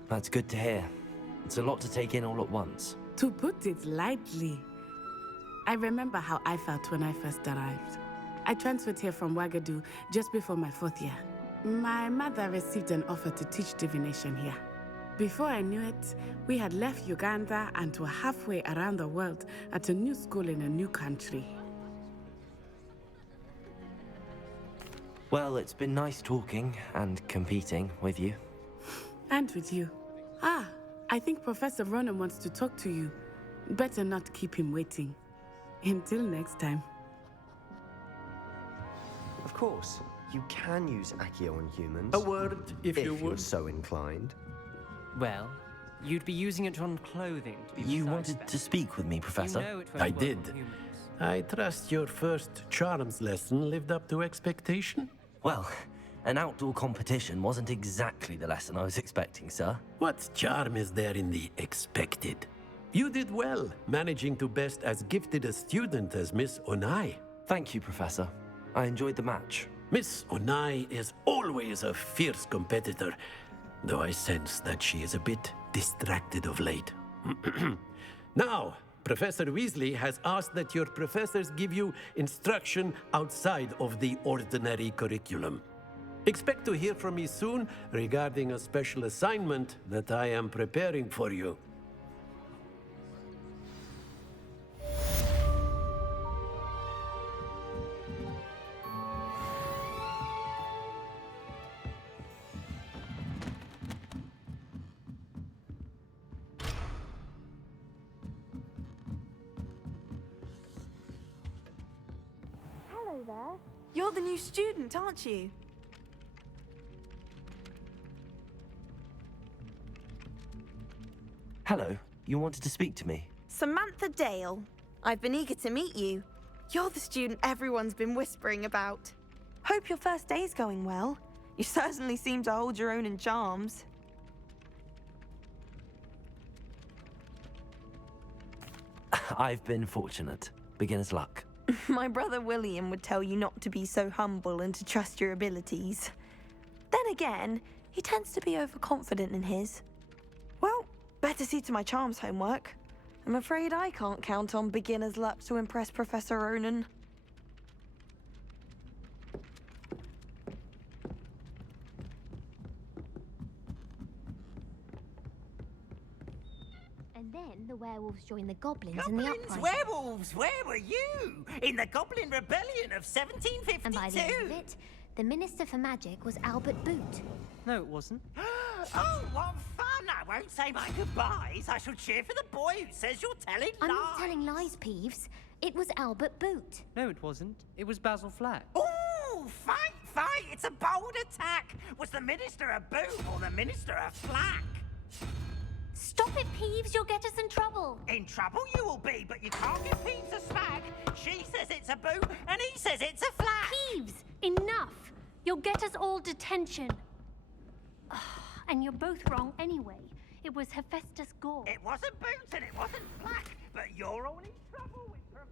That's good to hear. It's a lot to take in all at once. To put it lightly, I remember how I felt when I first arrived. I transferred here from Ouagadougou just before my 4th year. My mother received an offer to teach divination here. Before I knew it, we had left Uganda and were halfway around the world at a new school in a new country. Well, it's been nice talking and competing with you. And with you. Ah, I think Professor Ronan wants to talk to you. Better not keep him waiting. Until next time. Of course, you can use Accio on humans. A word, if you you're would. so inclined. Well, you'd be using it on clothing to be You precise, wanted then. to speak with me, Professor? You know it won't I work did. on humans. I trust your first charms lesson lived up to expectation? Well, an outdoor competition wasn't exactly the lesson I was expecting, sir. What charm is there in the expected? You did well, managing to best as gifted a student as Miss Onai. Thank you, Professor. I enjoyed the match. Miss Onai is always a fierce competitor, though I sense that she is a bit distracted of late. Now, Professor Weasley has asked that your professors give you instruction outside of the ordinary curriculum. Expect to hear from me soon regarding a special assignment that I am preparing for you. Hello there. You're the new student, aren't you? Hello, you wanted to speak to me? Samantha Dale. I've been eager to meet you. You're the student everyone's been whispering about. Hope your first day's going well. You certainly seem to hold your own in charms. I've been fortunate. Beginner's luck. My brother William would tell you not to be so humble and to trust your abilities. Then again, he tends to be overconfident in his. Well, better see to my charms homework. I'm afraid I can't count on beginner's luck to impress Professor Ronan. And then the werewolves joined the goblins in the Goblins, uprising. werewolves, where were you? In the Goblin Rebellion of 1752? And by the end of it, the Minister for Magic was Albert Boot. No, it wasn't. Oh, what fun! I won't say my goodbyes. I shall cheer for the boy who says you're telling I'm lies. not telling lies, Peeves. It was Albert Boot. No, it wasn't. It was Basil Flack. Ooh, fight! It's a bold attack. Was the Minister a boot or the Minister a flack? Stop it, Peeves. You'll get us in trouble. In trouble you will be, but you can't give Peeves a smack. She says it's a boot, and he says it's a flack. Peeves, enough. You'll get us all detention. And you're both wrong anyway. It was Hephaestus Gore. It wasn't boot and it wasn't flack, but you're all in trouble with Professor.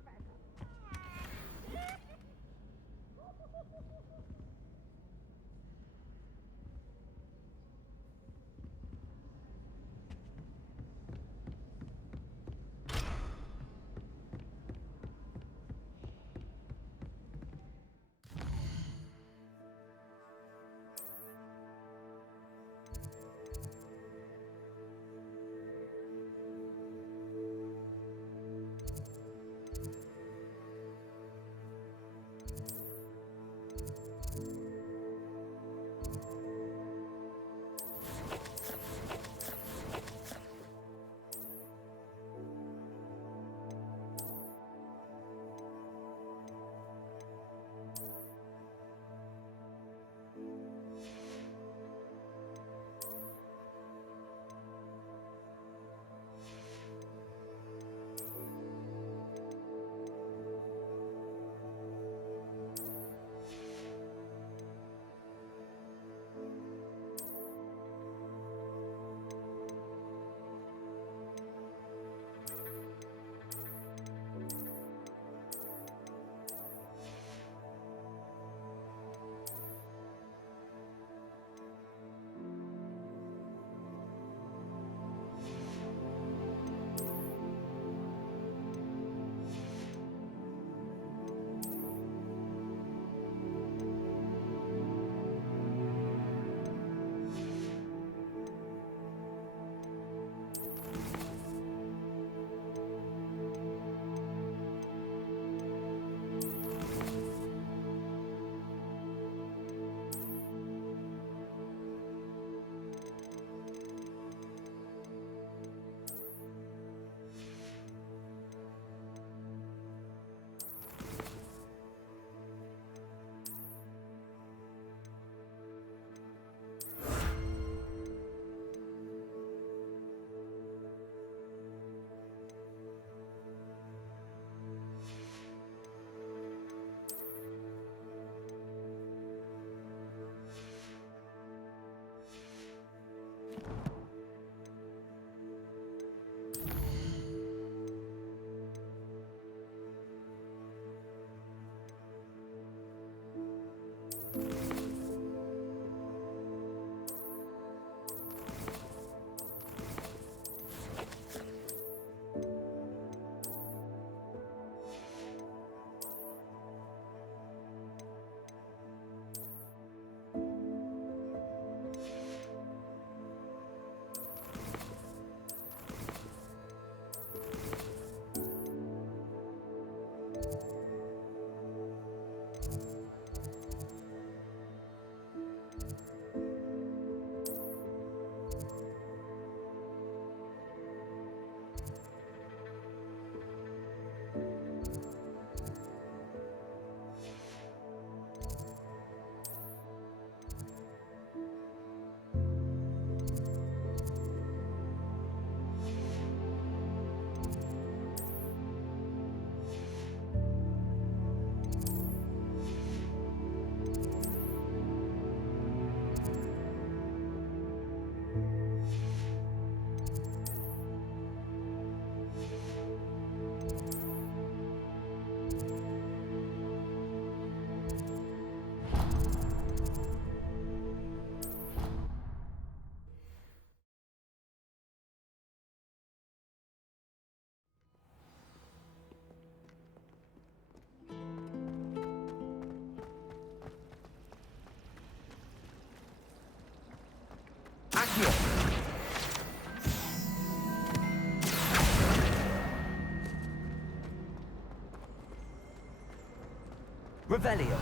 Revelio.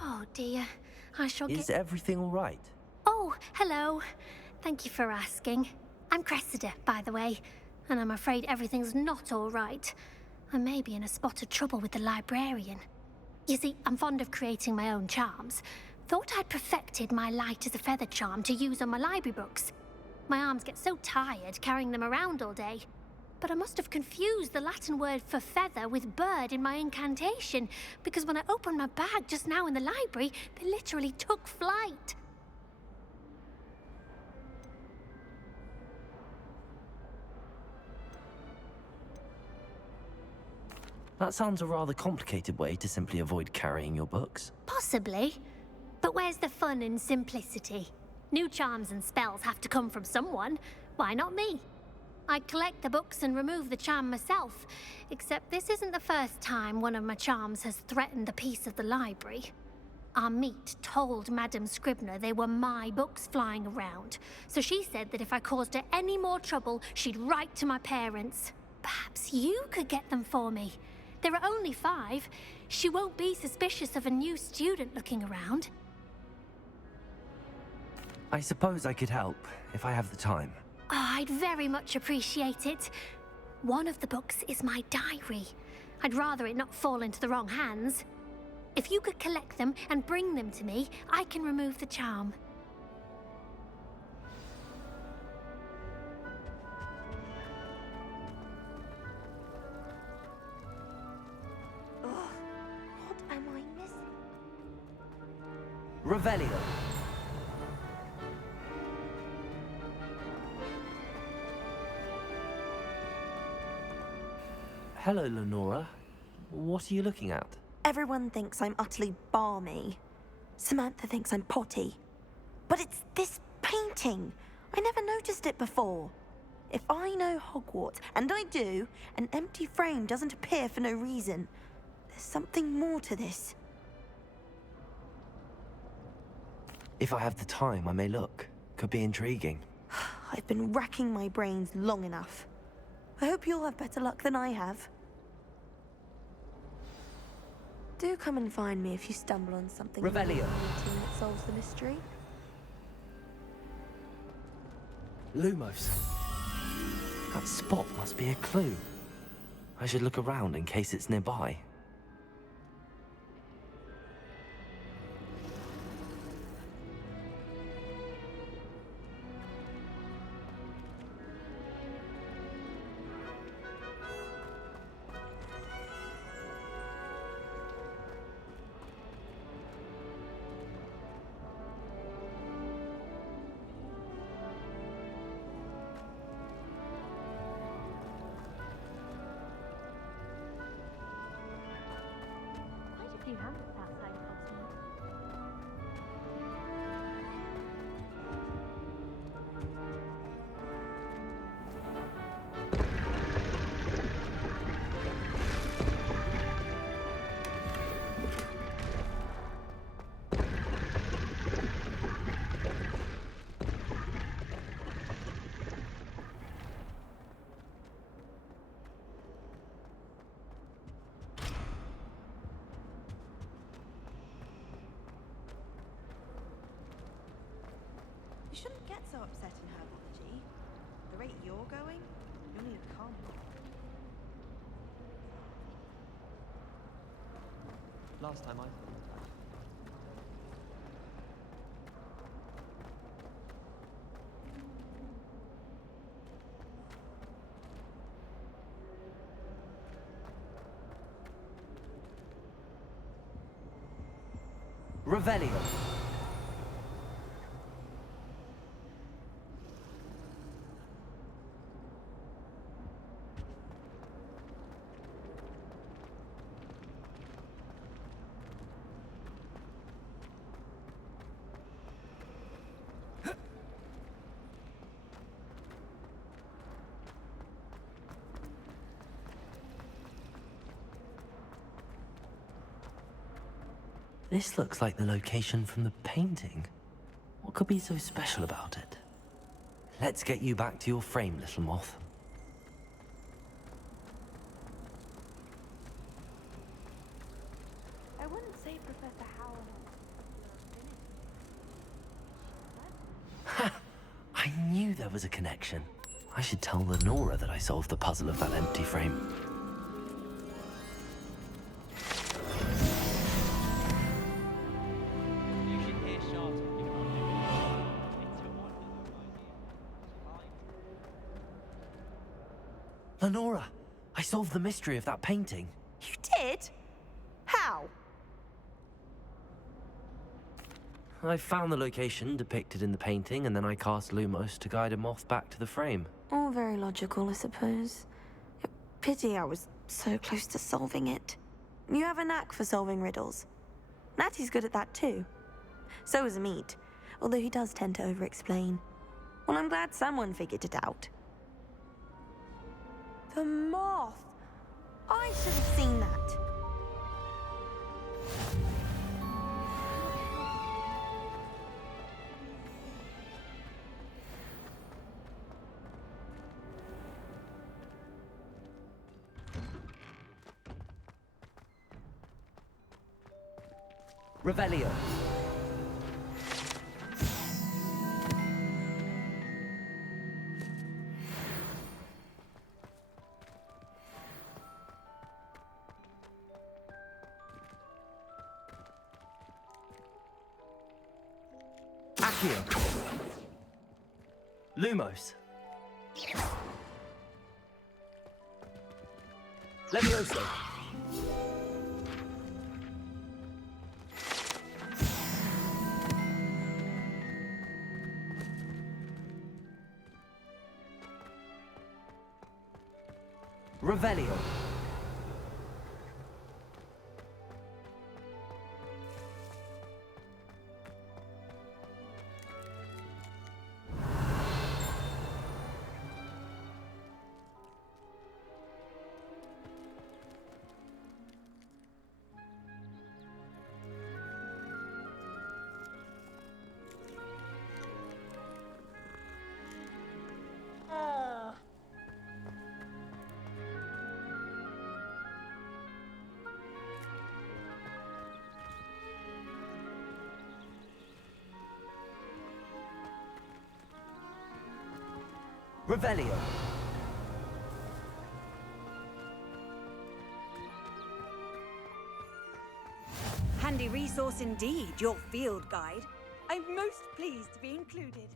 Oh dear, I shall get... Is everything all right? Oh, hello. Thank you for asking. I'm Cressida, by the way, and I'm afraid everything's not all right. I may be in a spot of trouble with the librarian. You see, I'm fond of creating my own charms. Thought I'd perfected my light as a feather charm to use on my library books. My arms get so tired carrying them around all day. But I must have confused the Latin word for feather with bird in my incantation, because when I opened my bag just now in the library, they literally took flight. That sounds a rather complicated way to simply avoid carrying your books. Possibly. But where's the fun in simplicity? New charms and spells have to come from someone. Why not me? I'd collect the books and remove the charm myself, except this isn't the first time one of my charms has threatened the peace of the library. Our meet told Madame Scribner they were my books flying around, so she said that if I caused her any more trouble, she'd write to my parents. Perhaps you could get them for me. There are only 5. She won't be suspicious of a new student looking around. I suppose I could help, if I have the time. Oh, I'd very much appreciate it. One of the books is my diary. I'd rather it not fall into the wrong hands. If you could collect them and bring them to me, I can remove the charm. What am I missing? Revelio. Hello, Lenora. What are you looking at? Everyone thinks I'm utterly balmy. Samantha thinks I'm potty. But it's this painting. I never noticed it before. If I know Hogwarts, and I do, an empty frame doesn't appear for no reason. There's something more to this. If I have the time, I may look. Could be intriguing. I've been racking my brains long enough. I hope you'll have better luck than I have. Do come and find me if you stumble on something Revelio. that solves the mystery. Lumos. That spot must be a clue. I should look around in case it's nearby. Quite a few hamlets outside of Hogsmeade. You shouldn't get so upset in herbology. The rate you're going, you'll need a calm. Last time I thought. Revelio. This looks like the location from the painting. What could be so special about it? Let's get you back to your frame, little moth. I wouldn't say Professor Howard. I knew there was a connection. I should tell Lenora that I solved the puzzle of that empty frame. Lenora, I solved the mystery of that painting. You did? How? I found the location depicted in the painting, and then I cast Lumos to guide a moth back to the frame. All very logical, I suppose. Pity I was so close to solving it. You have a knack for solving riddles. Natty's good at that too. So is Amit, although he does tend to over-explain. Well, I'm glad someone figured it out. The moth! I should have seen that. Revelio. Accio. Lumos. Levioso. Revelio. Revelio. Handy resource indeed, your field guide. I'm most pleased to be included.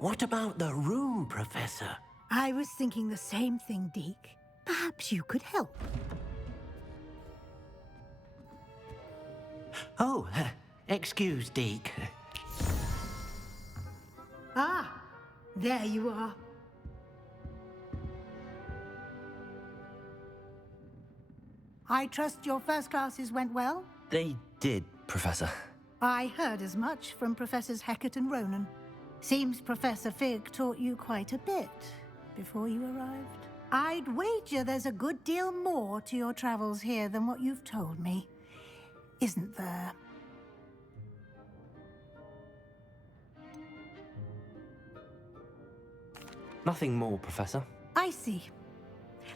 What about the room, Professor? I was thinking the same thing, Deke. Perhaps you could help. Oh, excuse, Deke. Ah, there you are. I trust your first classes went well? They did, Professor. I heard as much from Professors Hecat and Ronan. Seems Professor Fig taught you quite a bit before you arrived. I'd wager there's a good deal more to your travels here than what you've told me. Isn't there? Nothing more, Professor. I see.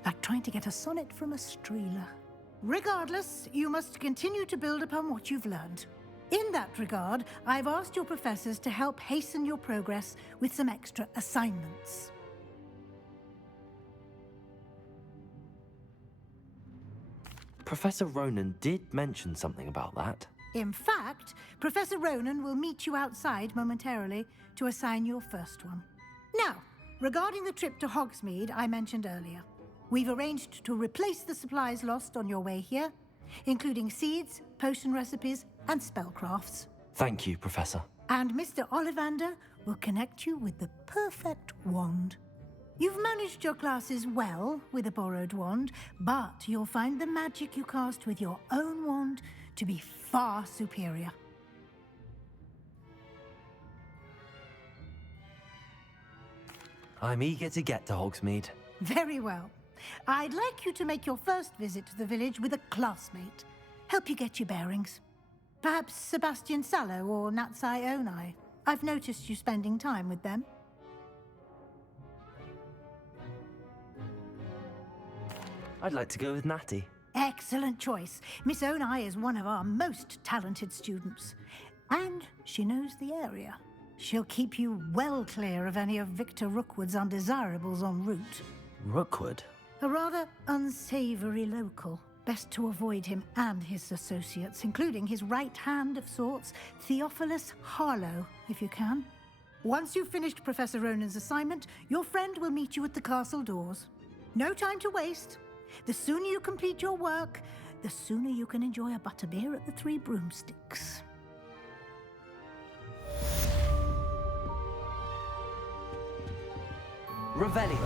Like trying to get a sonnet from a streeler. Regardless, you must continue to build upon what you've learned. In that regard, I've asked your professors to help hasten your progress with some extra assignments. Professor Ronan did mention something about that. In fact, Professor Ronan will meet you outside momentarily to assign your first one. Now, regarding the trip to Hogsmeade I mentioned earlier, we've arranged to replace the supplies lost on your way here, including seeds, potion recipes, and spellcrafts. Thank you, Professor. And Mr. Ollivander will connect you with the perfect wand. You've managed your classes well with a borrowed wand, but you'll find the magic you cast with your own wand to be far superior. I'm eager to get to Hogsmeade. Very well. I'd like you to make your first visit to the village with a classmate. Help you get your bearings. Perhaps Sebastian Sallow or Natsai Onai. I've noticed you spending time with them. I'd like to go with Natty. Excellent choice. Miss Onai is one of our most talented students. And she knows the area. She'll keep you well clear of any of Victor Rookwood's undesirables en route. Rookwood? A rather unsavory local. Best to avoid him and his associates, including his right hand of sorts, Theophilus Harlow, if you can. Once you've finished Professor Ronan's assignment, your friend will meet you at the castle doors. No time to waste. The sooner you complete your work, the sooner you can enjoy a butterbeer at the Three Broomsticks. Revelio.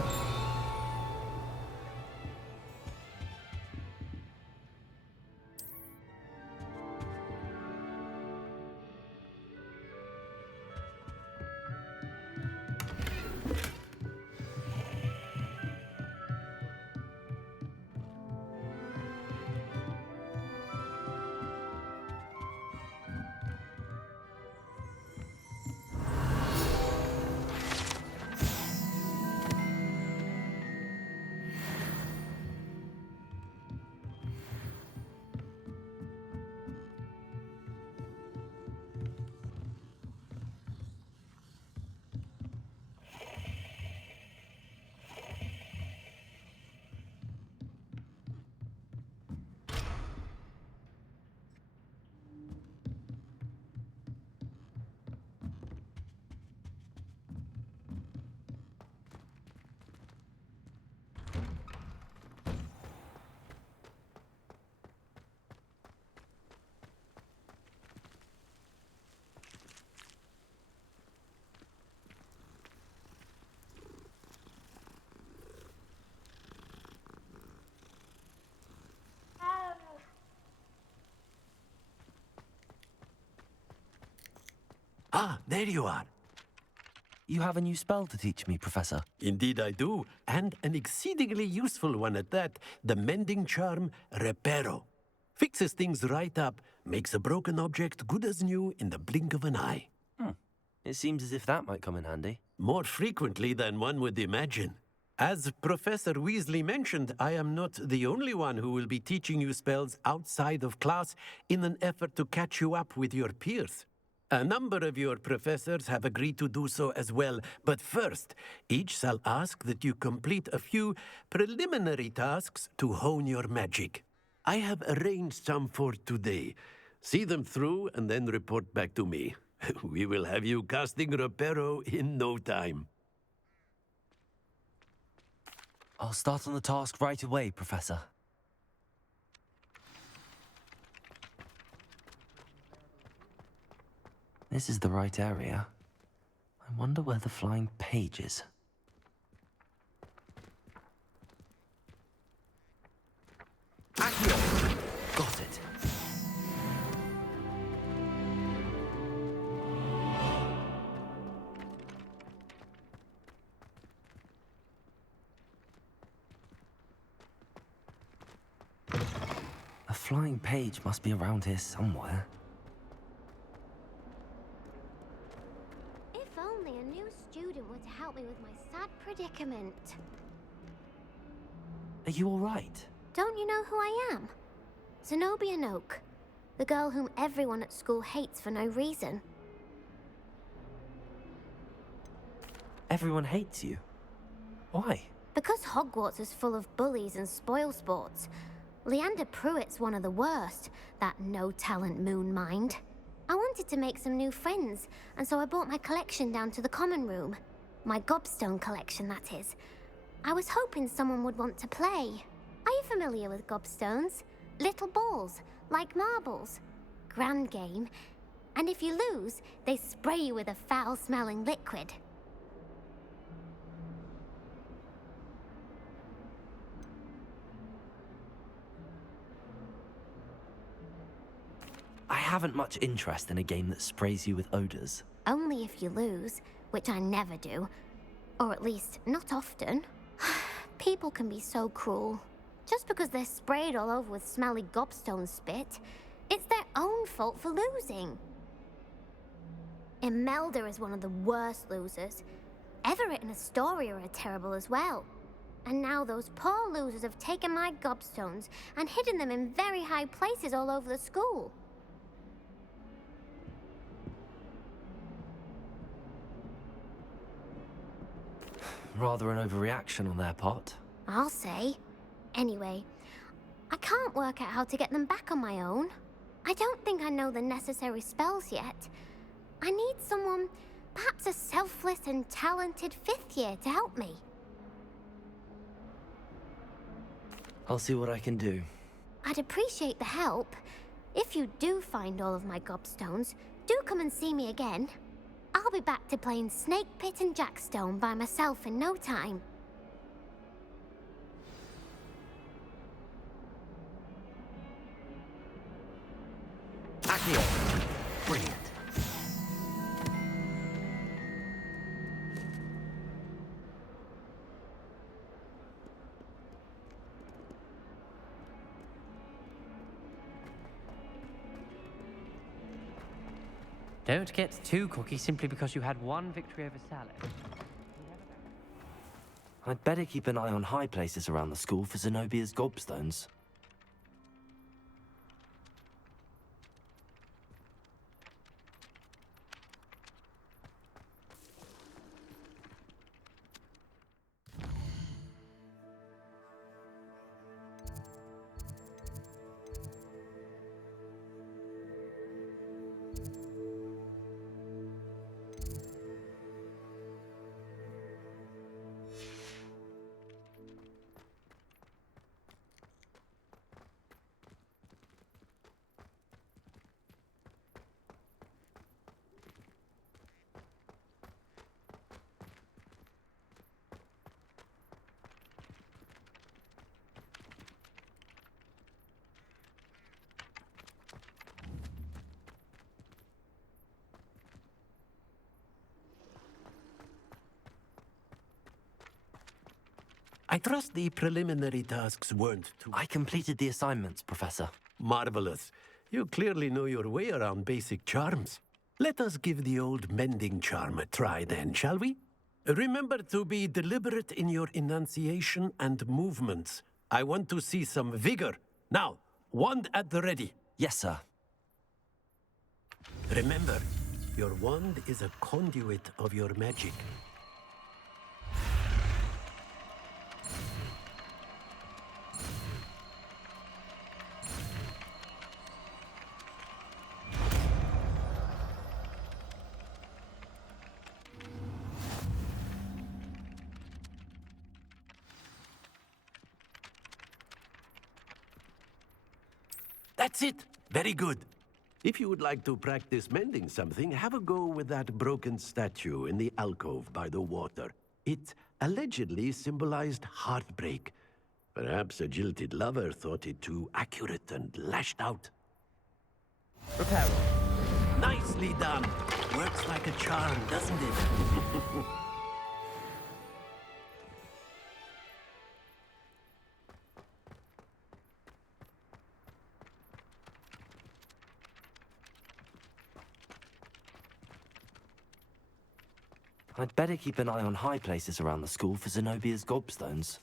Ah, there you are. You have a new spell to teach me, Professor. Indeed I do, and an exceedingly useful one at that. The mending charm, Reparo. Fixes things right up, makes a broken object good as new in the blink of an eye. It seems as if that might come in handy. More frequently than one would imagine. As Professor Weasley mentioned, I am not the only one who will be teaching you spells outside of class in an effort to catch you up with your peers. A number of your professors have agreed to do so as well, but first, each shall ask that you complete a few preliminary tasks to hone your magic. I have arranged some for today. See them through and then report back to me. We will have you casting Reparo in no time. I'll start on the task right away, Professor. This is the right area. I wonder where the flying page is. Accio! Got it. A flying page must be around here somewhere. If only a new student were to help me with my sad predicament. Are you all right? Don't you know who I am? Zenobia Noak, the girl whom everyone at school hates for no reason. Everyone hates you. Why? Because Hogwarts is full of bullies and spoilsports. Leander Pruitt's one of the worst, that no-talent moon mind. I wanted to make some new friends, and so I brought my collection down to the common room. My gobstone collection, that is. I was hoping someone would want to play. Are you familiar with gobstones? Little balls, like marbles. Grand game. And if you lose, they spray you with a foul-smelling liquid. I haven't much interest in a game that sprays you with odors. Only if you lose, which I never do. Or at least, not often. People can be so cruel. Just because they're sprayed all over with smelly gobstone spit, it's their own fault for losing. Imelda is one of the worst losers. Everett and Astoria are terrible as well. And now those poor losers have taken my gobstones and hidden them in very high places all over the school. Rather an overreaction on their part. I'll say. Anyway, I can't work out how to get them back on my own. I don't think I know the necessary spells yet. I need someone, perhaps a selfless and talented fifth year to help me. I'll see what I can do. I'd appreciate the help. If you do find all of my gobstones, do come and see me again. I'll be back to playing Snake Pit and Jackstone by myself in no time. Accio. Brilliant. Don't get too cocky simply because you had one victory over salad. I'd better keep an eye on high places around the school for Zenobia's gobstones. I trust the preliminary tasks weren't too... I completed the assignments, Professor. Marvelous. You clearly know your way around basic charms. Let us give the old mending charm a try then, shall we? Remember to be deliberate in your enunciation and movements. I want to see some vigor. Now, wand at the ready. Yes, sir. Remember, your wand is a conduit of your magic. That's it. Very good. If you would like to practice mending something, have a go with that broken statue in the alcove by the water. It allegedly symbolized heartbreak. Perhaps a jilted lover thought it too accurate and lashed out. Repair. Nicely done. Works like a charm, doesn't it? I'd better keep an eye on high places around the school for Zenobia's gobstones.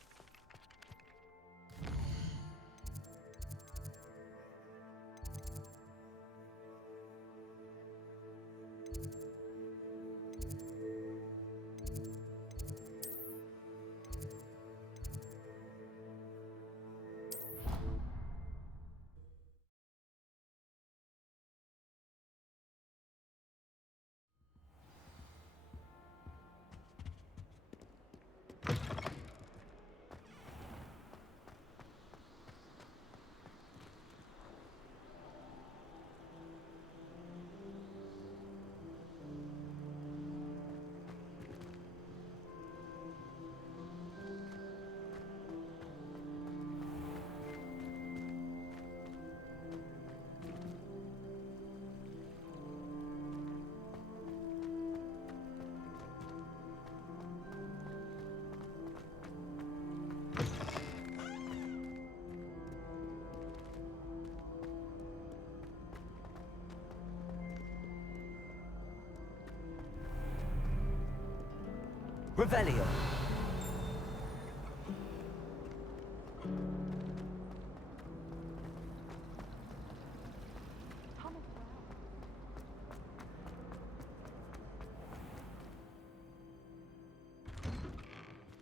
Revelio.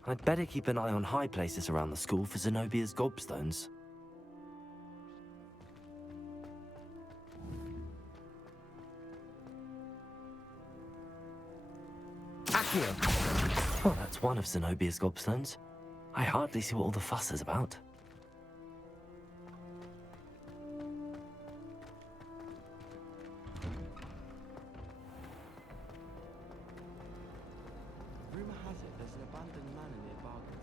I'd better keep an eye on high places around the school for Zenobia's gobstones. Accio! Well, that's one of Zenobia's gobstones. I hardly see what all the fuss is about. Rumor has it there's an abandoned manor near Bargain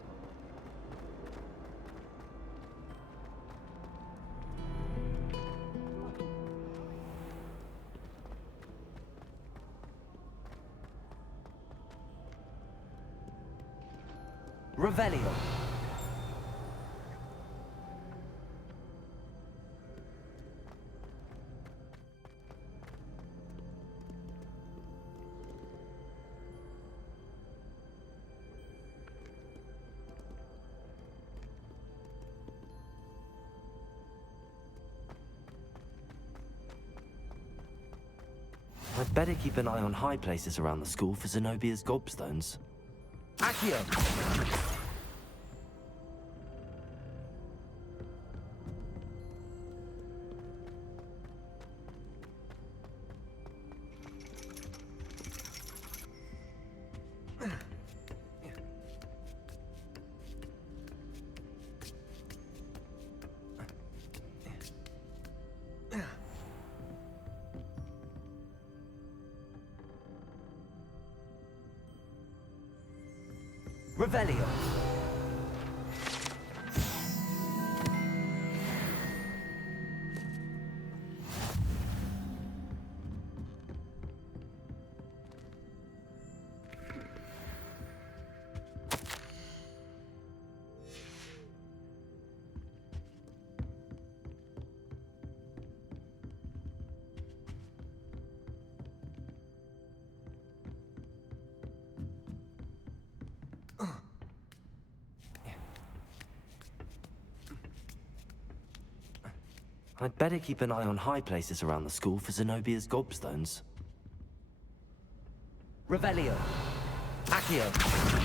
Revelio. I'd better keep an eye on high places around the school for Zenobia's gobstones. Accio! Revelio. I'd better keep an eye on high places around the school for Zenobia's gobstones. Revelio. Accio.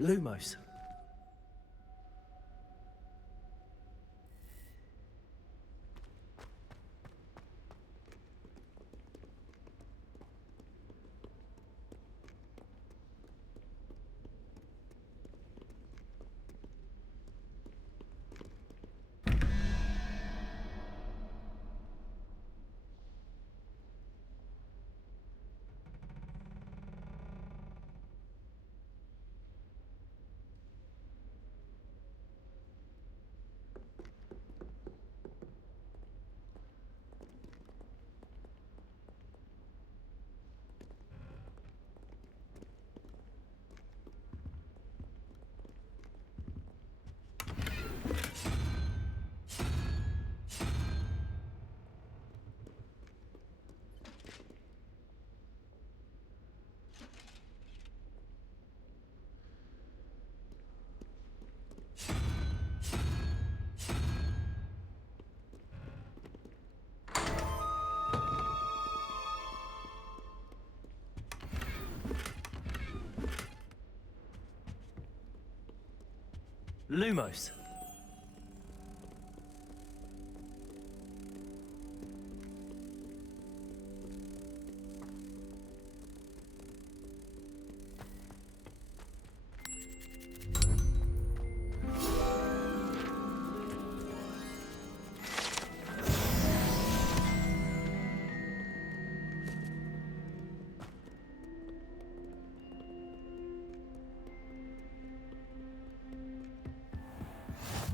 Lumos. Lumos.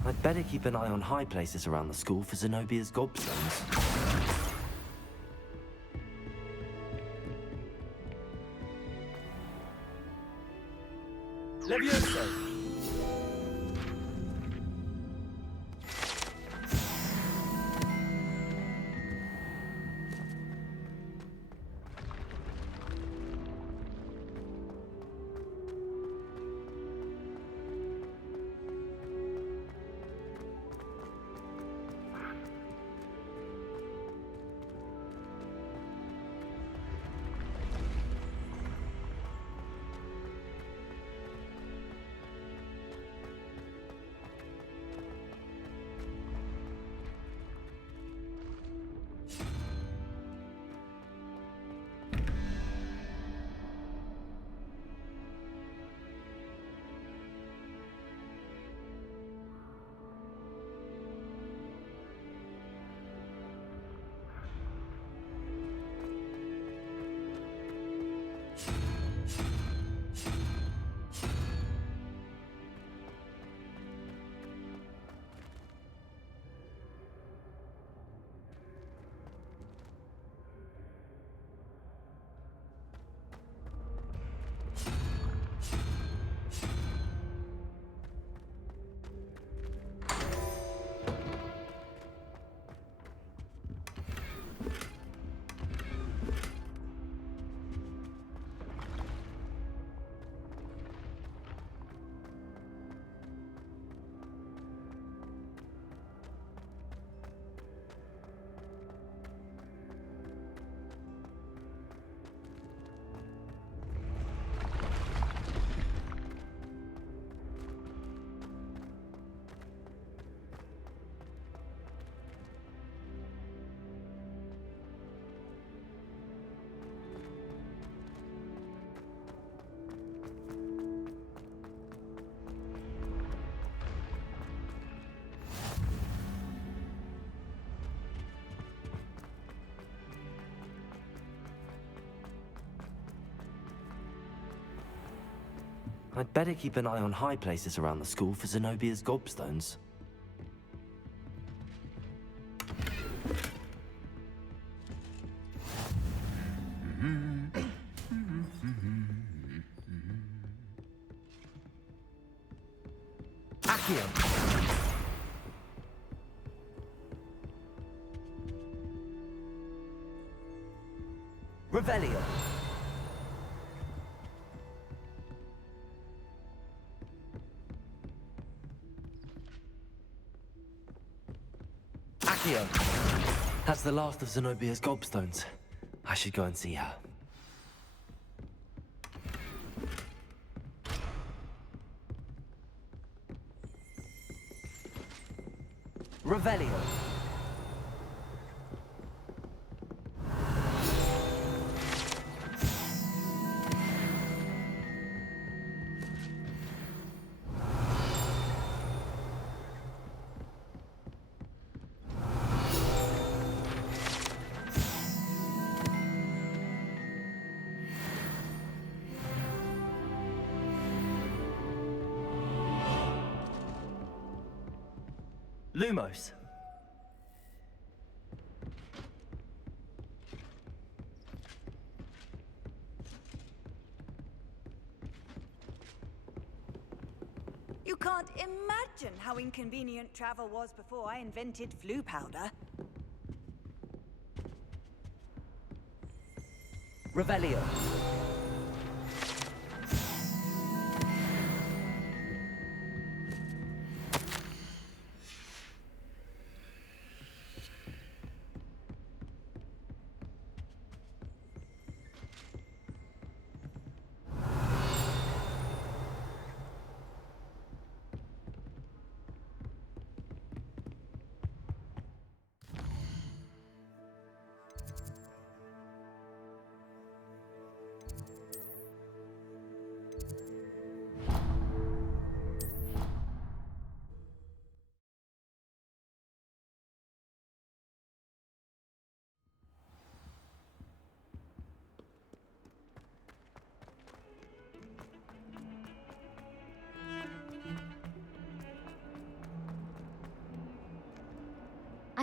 I'd better keep an eye on high places around the school for Zenobia's gobstones. Levioso! I'd better keep an eye on high places around the school for Zenobia's gobstones. Accio! Revelio! Accio! That's the last of Zenobia's gobstones. I should go and see her. Revelio! Lumos. You can't imagine how inconvenient travel was before I invented flu powder. Revelio.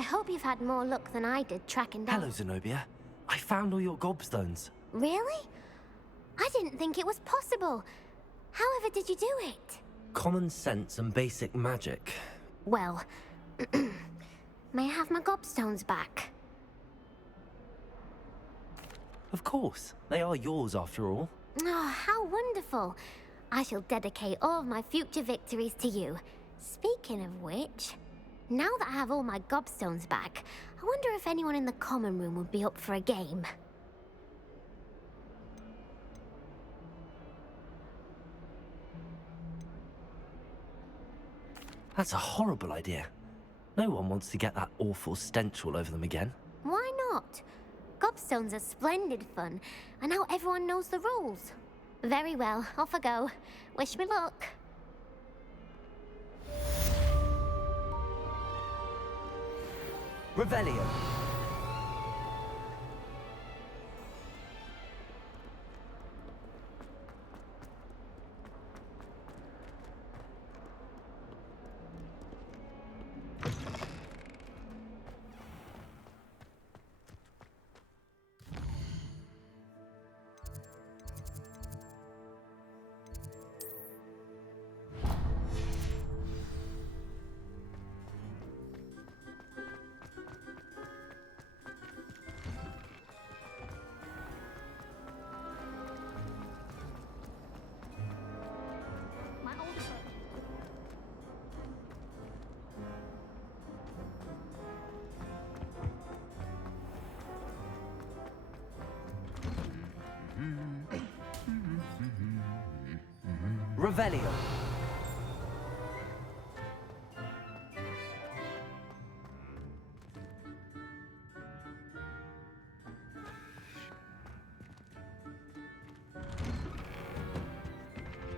I hope you've had more luck than I did tracking down... Hello, Zenobia. I found all your gobstones. Really? I didn't think it was possible. However did you do it? Common sense and basic magic. Well, may I have my gobstones back? Of course. They are yours after all. Oh, how wonderful. I shall dedicate all of my future victories to you. Speaking of which, now that I have all my gobstones back, I wonder if anyone in the common room would be up for a game. That's a horrible idea. No one wants to get that awful stench all over them again. Why not? Gobstones are splendid fun, and now everyone knows the rules. Very well, off I go. Wish me luck. Revelio. Revelio.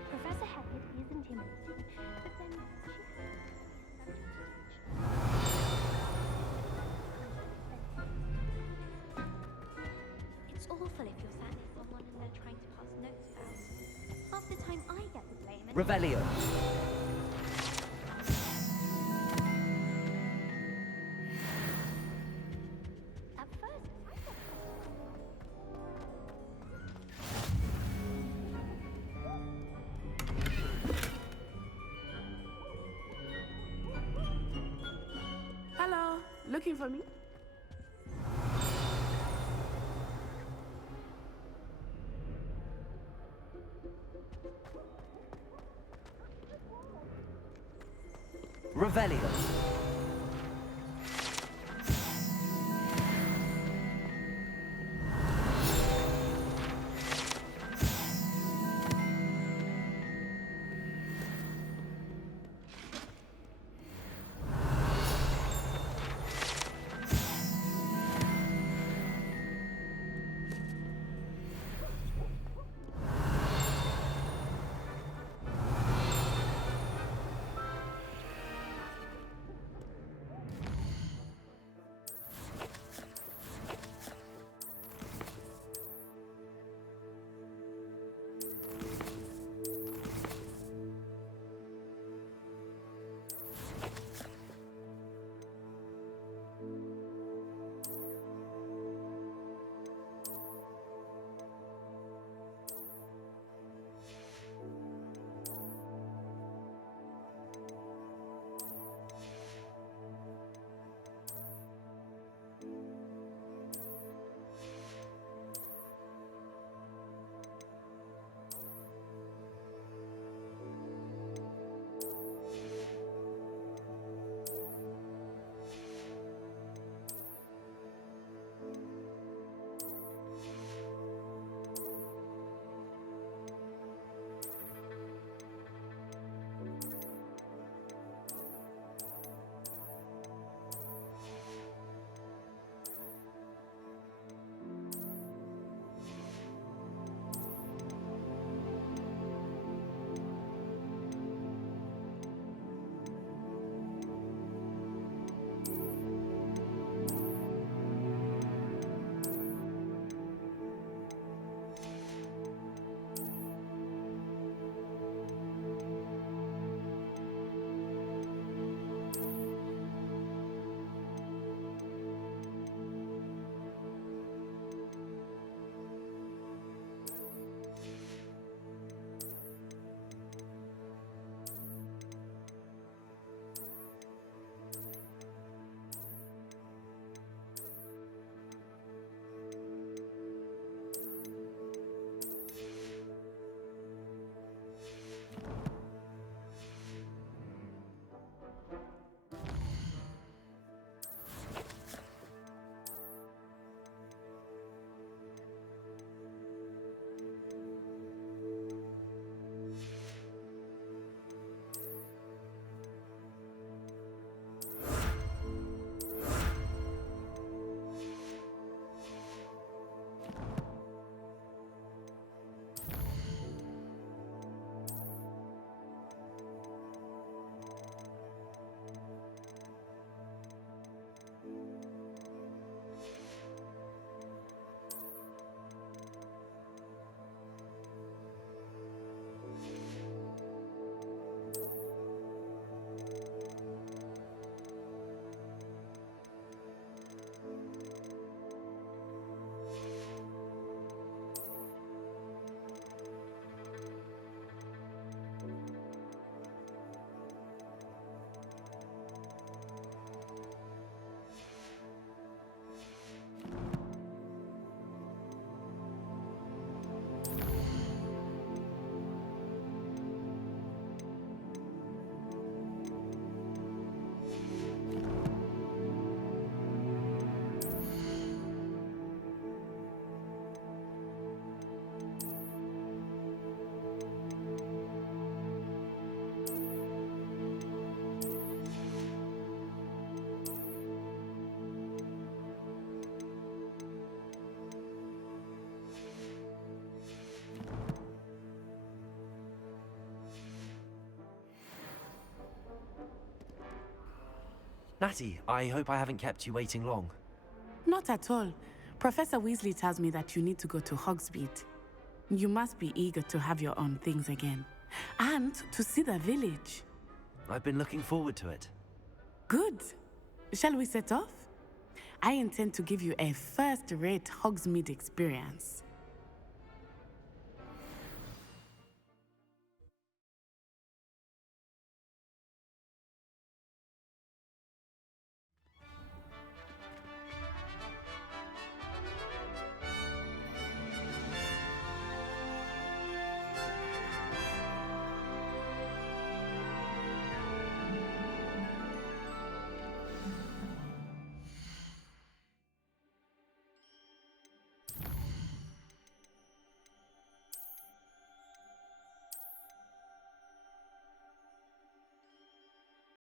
Professor Hackett is intimidating, but then it's awful if you're sat near someone and they're trying to pass notes out. Half the time I get the blame. Revelio. At first, I thought... Hello, looking for me? Revelio. Natty, I hope I haven't kept you waiting long. Not at all. Professor Weasley tells me that you need to go to Hogsmeade. You must be eager to have your own things again. And to see the village. I've been looking forward to it. Good. Shall we set off? I intend to give you a first-rate Hogsmeade experience.